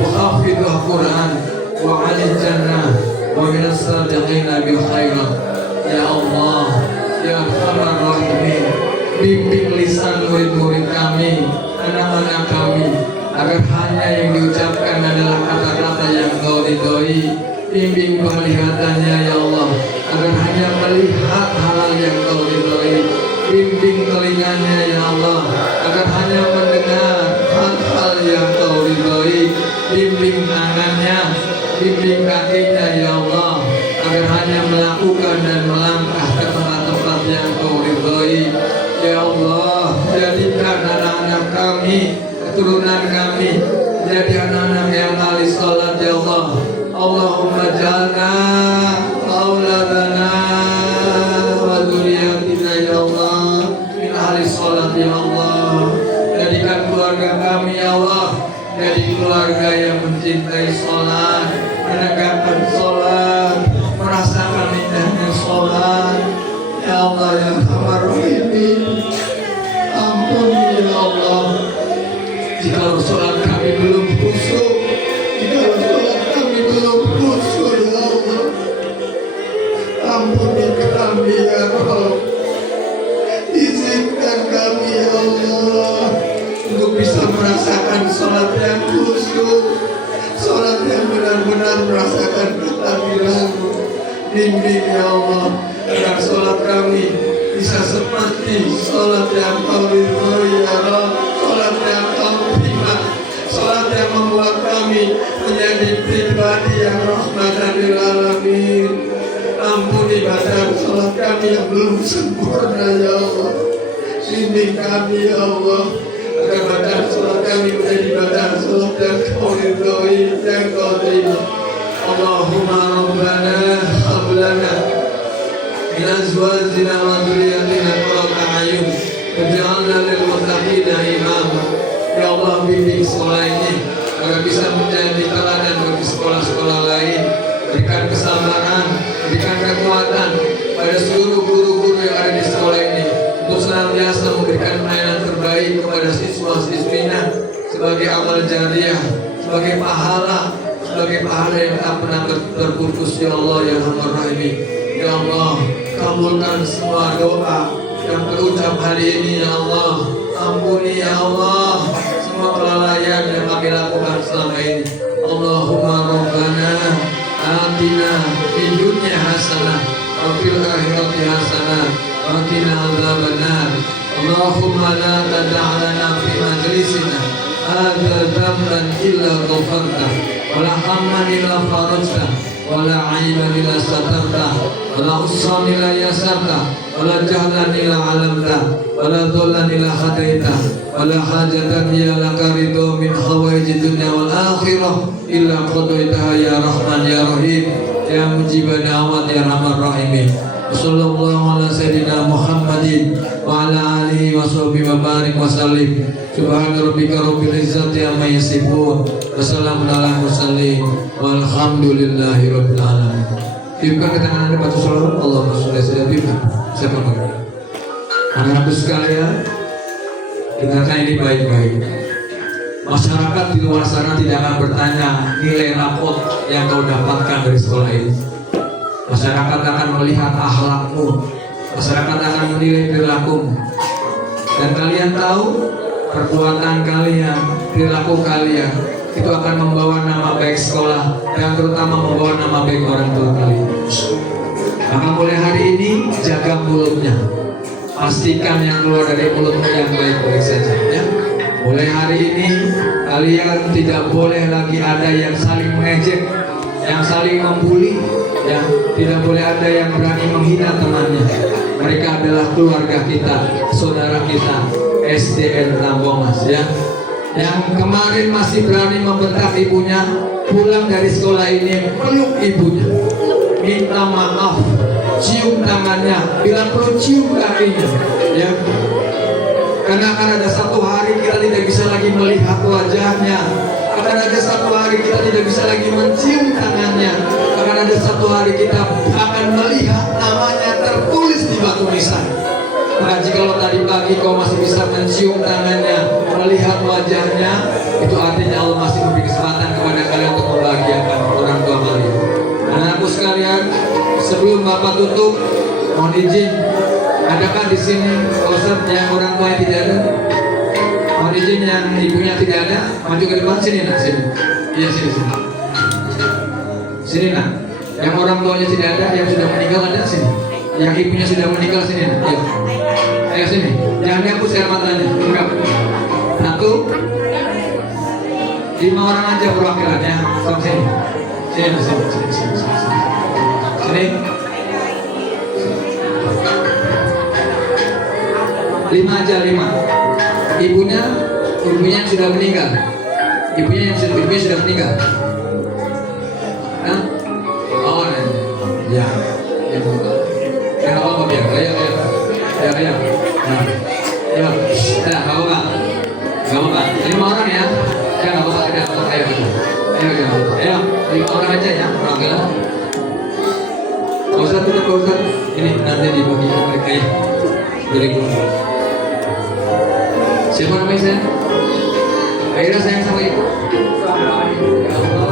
وخفض القرآن وعلي الجنة ومن الصادقين بالخيرات. Ya Allah, ya Arhamar Rahimin, bimbing lisan murid-murid kami, anak-anak kami, agar hanya yang diucapkan adalah kata-kata yang Kau ridhoi. Bimbing penglihatannya ya Allah, agar hanya melihat hal yang Kau ridhoi. Bimbing telinganya ya Allah, agar hanya mendengar hal-hal yang Kau ridhoi. Bimbing tangannya, bimbing kakinya ya Allah, agar hanya melakukan dan melangkah ke tempat-tempat yang Kau ridhoi. Ya Allah, jadikan anak-anak kami, keturunan kami, jadi anak-anak yang ahli salat ya Allah. Allahumma jalna auladana wa dzurriyyatina ya Allah min ahli salat ya Allah. Jadikan keluarga kami ya Allah jadi keluarga yang mencintai salat, menegakkan salat, merasakan indahnya salat. Ya Allah ya Arhamar Rahimin, ampuni ya Allah jika salat kami belum khusyuk, jika salat kami belum khusyuk ya Allah. Ampuni kami ya Rabb, izinkan kami ya Allah untuk bisa merasakan salat yang khusyuk, salat yang benar-benar merasakan kehadiran-Mu. Bimbing ya Allah agar salat kami bisa seperti salat yang Kau ridhoi ya Allah, salat yang Kau terima, salat yang membuat kami menjadi pribadi yang rahmatan lil alamin. Ampuni badan salat kami yang belum sempurna ya Allah. Bimbing kami ya Allah agar badan salat kami menjadi badan salat yang Kau ridhoi, yang Kau terima. Allahumma rabbana hab lana min azwajina wa dhurriyyatina qurrata a'yun waj'alna lil muttaqina imama. Ya Allah, bimbing sekolah ini agar bisa menjadi teladan bagi sekolah-sekolah lain. Berikan kesabaran, berikan kekuatan pada seluruh guru-guru yang ada di sekolah ini untuk senantiasa memberikan pelayanan terbaik kepada siswa-siswinya sebagai amal jariah, sebagai pahala yang tak pernah terputus ya Allah ya Arhamar Rahimin. Ya Allah, kabulkan semua doa yang terucap hari ini ya Allah. Ampuni ya Allah semua kelalaian yang kami lakukan selama ini. Allahumma rabbana atina fid dunya hasanah wa fil akhirati hasanah wa qina adzabannar. Allahumma la tad'a lana fi majlisina hadza dhanban illa ghafartah wa la hamman illa farajtah wa la 'aiban illa satartah wa la usran illa yasartah wa la jahlan illa 'alamtah wa la dhallan illa hadaitah wa la hajatan ya laka ridha min hawaijid dunya wal akhirah illa qadaitaha ya Rahman ya Rahim ya mujibad da'wat ya Arhamar Rahimin. Sallallahu ala sayyidina Muhammadin wa ala alihi wa sahbihi wa barik wa sallim. Subhana rabbika rabbil izzati amma yasifun wa salamun ala mursalin walhamdulillahi rabbil alamin. Tiupkan ke tangan Anda baca salawat. Allahumma sholli ala sayyidina. Siapa bagi? Anak-anakku sekalian, dengarkan ini baik-baik. Masyarakat di luar sana tidak akan bertanya nilai rapot yang kau dapatkan dari sekolah ini. Masyarakat akan melihat akhlakmu, masyarakat akan menilai perilakumu, dan kalian tahu perbuatan kalian, perilaku kalian itu akan membawa nama baik sekolah dan terutama membawa nama baik orang tua kalian. Maka mulai hari ini jaga mulutnya, pastikan yang keluar dari mulutmu yang baik-baik saja ya. Mulai hari ini kalian tidak boleh lagi ada yang saling mengejek, yang saling membuli, ya, tidak boleh ada yang berani menghina temannya. Mereka adalah keluarga kita, saudara kita, SDN Tampomas ya. Yang kemarin masih berani membentak ibunya, pulang dari sekolah ini peluk ibunya, minta maaf, cium tangannya, bila perlu cium kakinya ya. Karena akan ada satu hari kita tidak bisa lagi melihat wajahnya, akan ada satu hari kita tidak bisa lagi mencium tangannya, akan ada satu hari kita akan melihat namanya tertulis di batu nisan. Maka jika tadi pagi kau masih bisa mencium tangannya, melihat wajahnya, itu artinya Allah masih memberi kesempatan kepada kalian untuk membahagiakan orang tua kalian. Anakku sekalian, sebelum Bapak tutup, mohon izin, adakah di sini Ustaz yang orang tua yang tidak ada? Mohon izin yang ibunya tidak ada, maju ke depan sini nak, sini. Iya sini. Sini nak. Yang orang tuanya tidak ada, yang sudah meninggal ada sini. Yang ibunya sudah meninggal sini nak. Ayo. Ayo sini. Jangan dihapus air matanya. Enggak. 1, 5 orang aja perwakilannya. Sama sini. Sini. Sini. 5 aja, 5. Ibunya yang sudah meninggal. Ibunya sudah meninggal. Hah? Oh, ya. Ya apa biar. Ayo. Nah. Ayo. Dah, enggak apa-apa. 5 orang ya. Ya enggak apa-apa. Ayo. 5 orang aja ya. Perwakilan. Kau Ustaz. Ini nanti dibagi ke mereka ya. Dari guru. Siapa namanya saya? Akhirnya sayang sama ibu. Ya Allah.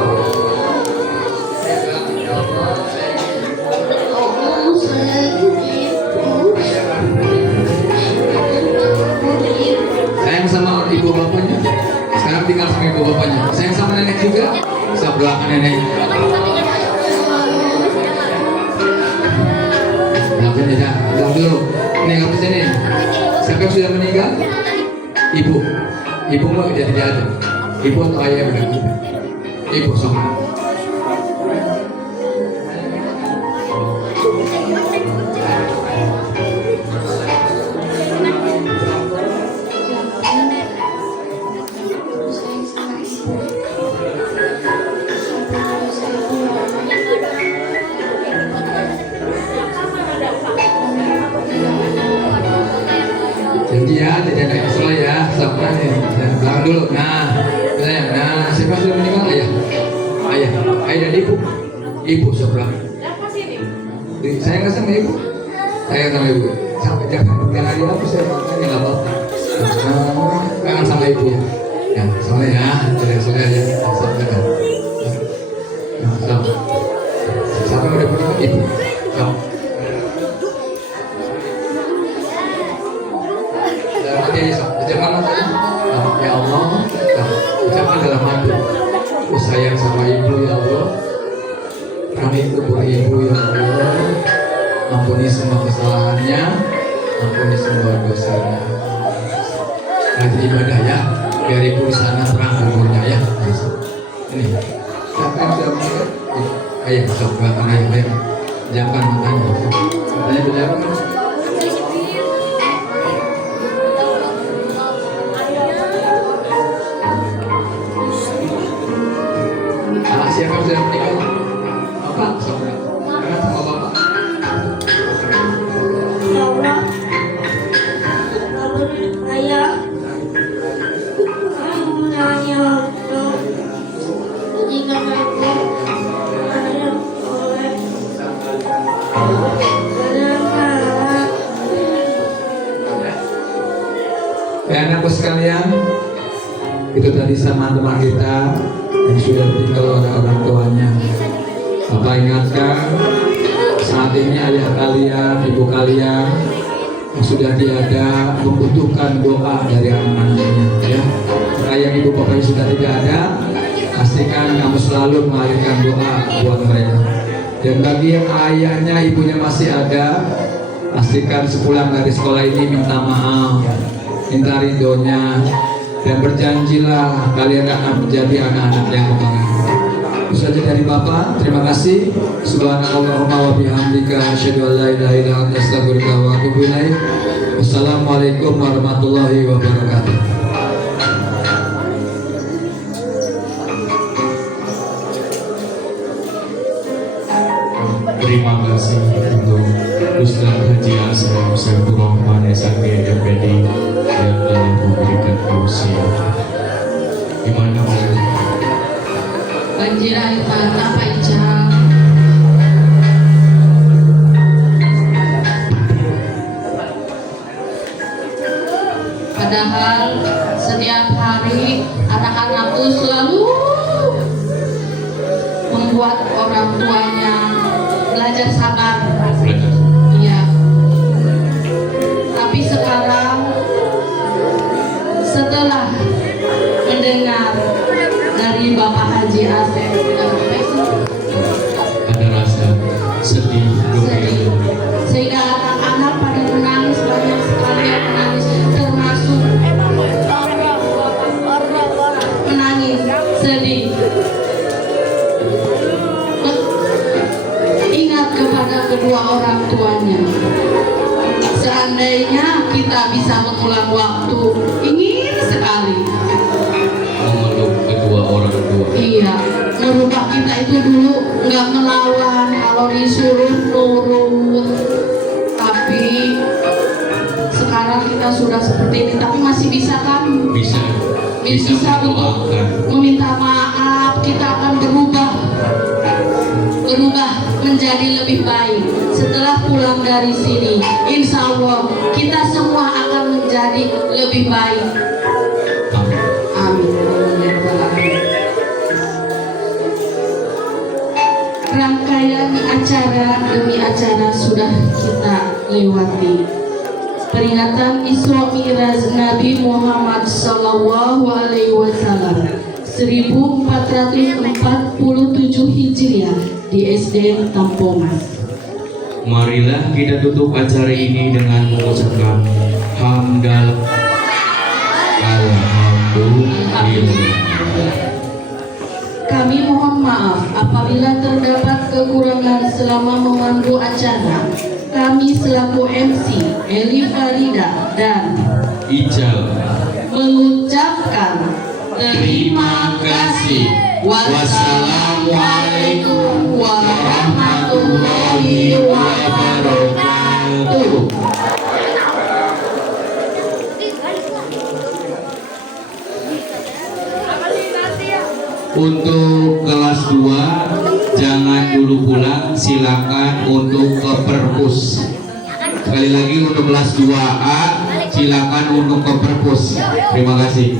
Sayang sama ibu bapaknya. Sekarang tinggal sama ibu bapaknya. Sayang sama nenek juga. Sebelah nenek. Nah, dulu. Ini nggak bisa nih. Siapa yang sudah meninggal? Ibu mah udah tidak ada. Ibu atau ayah udah ada. Ibu sama. Janji ya, tidak ada salah ya, sama nih. Belakang dulu. Nah, siapa sudah meninggal? Ayah dan ibu sebelah. Saya nggak sama ibu. Saya sama ibu. Jangan dihapus ya, makanya nggak apa-apa. Kangen sama ibu ya. Ya, sama ya, tidak salah ya. Sama. Siapa yang udah meninggal? Ibu. Sama. Ya Allah, ucapkan dalam hati, aku sayang sama ibu ya Allah, kami kubur ibu ya Allah, ampuni semua kesalahannya, ampuni semua dosanya. Rajin ibadah ya, biar ibu di sana terang kuburnya ya. Ini, siapa yang sudah meninggal? Ayo, coba ayo, jangan matanya, matanya berjalan. Siapa yang sudah meninggal? Bapak, sama bapak. Ya Allah, ayah, kamu nanya jika aku ada oleh ya anakku sekalian, itu tadi sama teman kita yang sudah tinggal oleh orang tuanya. Bapak ingatkan, saat ini ayah kalian, ibu kalian yang sudah tiada membutuhkan doa dari anak-anaknya ya. Maka yang ibu bapak yang sudah tidak ada, pastikan kamu selalu mengalirkan doa buat mereka. Dan bagi yang ayahnya, ibunya masih ada, pastikan sepulang dari sekolah ini minta maaf, minta ridhonya, dan berjanjilah kalian akan menjadi anak-anak yang baik. Itu saja dari Bapak. Terima kasih. Subhanallahumma wa bihamdika asyhadu an la ilaha illa anta astaghfiruka wa atubu ilaik. Wassalamualaikum warahmatullahi wabarakatuh. Terima kasih untuk Ustaz Haji Asraf Saifur Rahman SAG MPD yang telah memberikan tausiah. Gimana Banjir air mata Pak Ijal. Padahal setiap hari anak-anak tuh selalu membuat orang tuanya belajar sabar. Iya. Tapi sekarang setelah mendengar dari Bapak Haji Asep, Ada rasa sedih, sedih, sehingga anak-anak pada menangis, banyak sekali yang menangis, termasuk menangis sedih. Ingat kepada kedua orang tuanya. Seandainya kita bisa mengulang waktu, ingin sekali. memeluk kedua orang tua. Iya, merubah kita itu dulu nggak melawan, kalau disuruh nurut. Tapi sekarang kita sudah seperti ini, tapi masih bisa kan? Bisa Untuk memaafkan. meminta maaf. Kita akan berubah menjadi lebih baik. Setelah pulang dari sini, insya Allah kita semua akan menjadi lebih baik. Amin. Amin. Rangkaian acara demi acara sudah kita lewati. Peringatan Isra Mi'raj Nabi Muhammad SAW 1447 Hijriah di SDN Tampomas. Marilah kita tutup acara ini dengan mengucapkan hamdal alhamdulillah. Kami mohon maaf apabila terdapat kekurangan selama memandu acara. Kami selaku MC Eli Farida dan Ijal mengucapkan terima kasih. Wassalamualaikum warahmatullahi wabarakatuh. Untuk kelas 2 jangan dulu pulang, silakan untuk ke perpus. Sekali lagi untuk kelas 2A silakan untuk ke perpus. Terima kasih.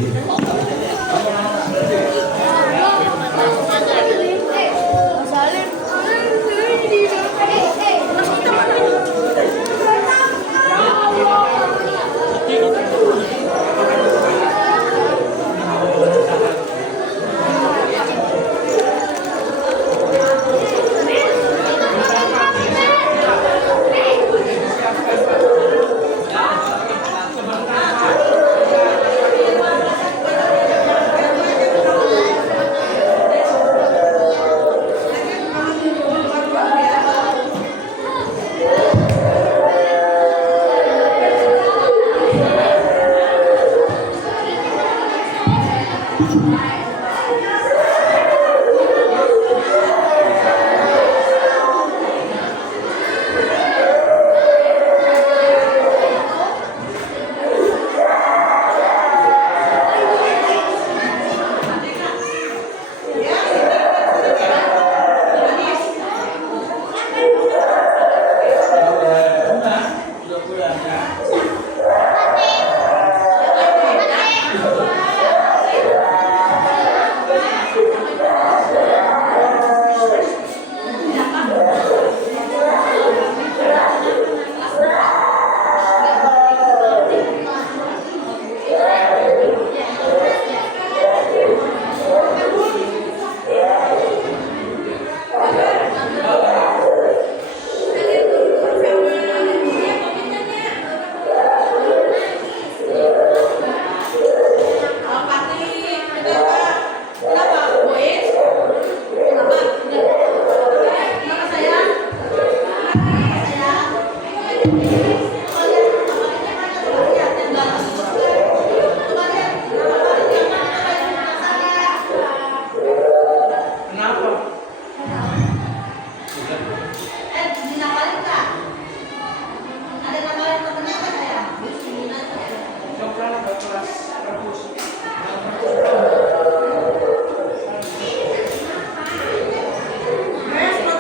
Kelas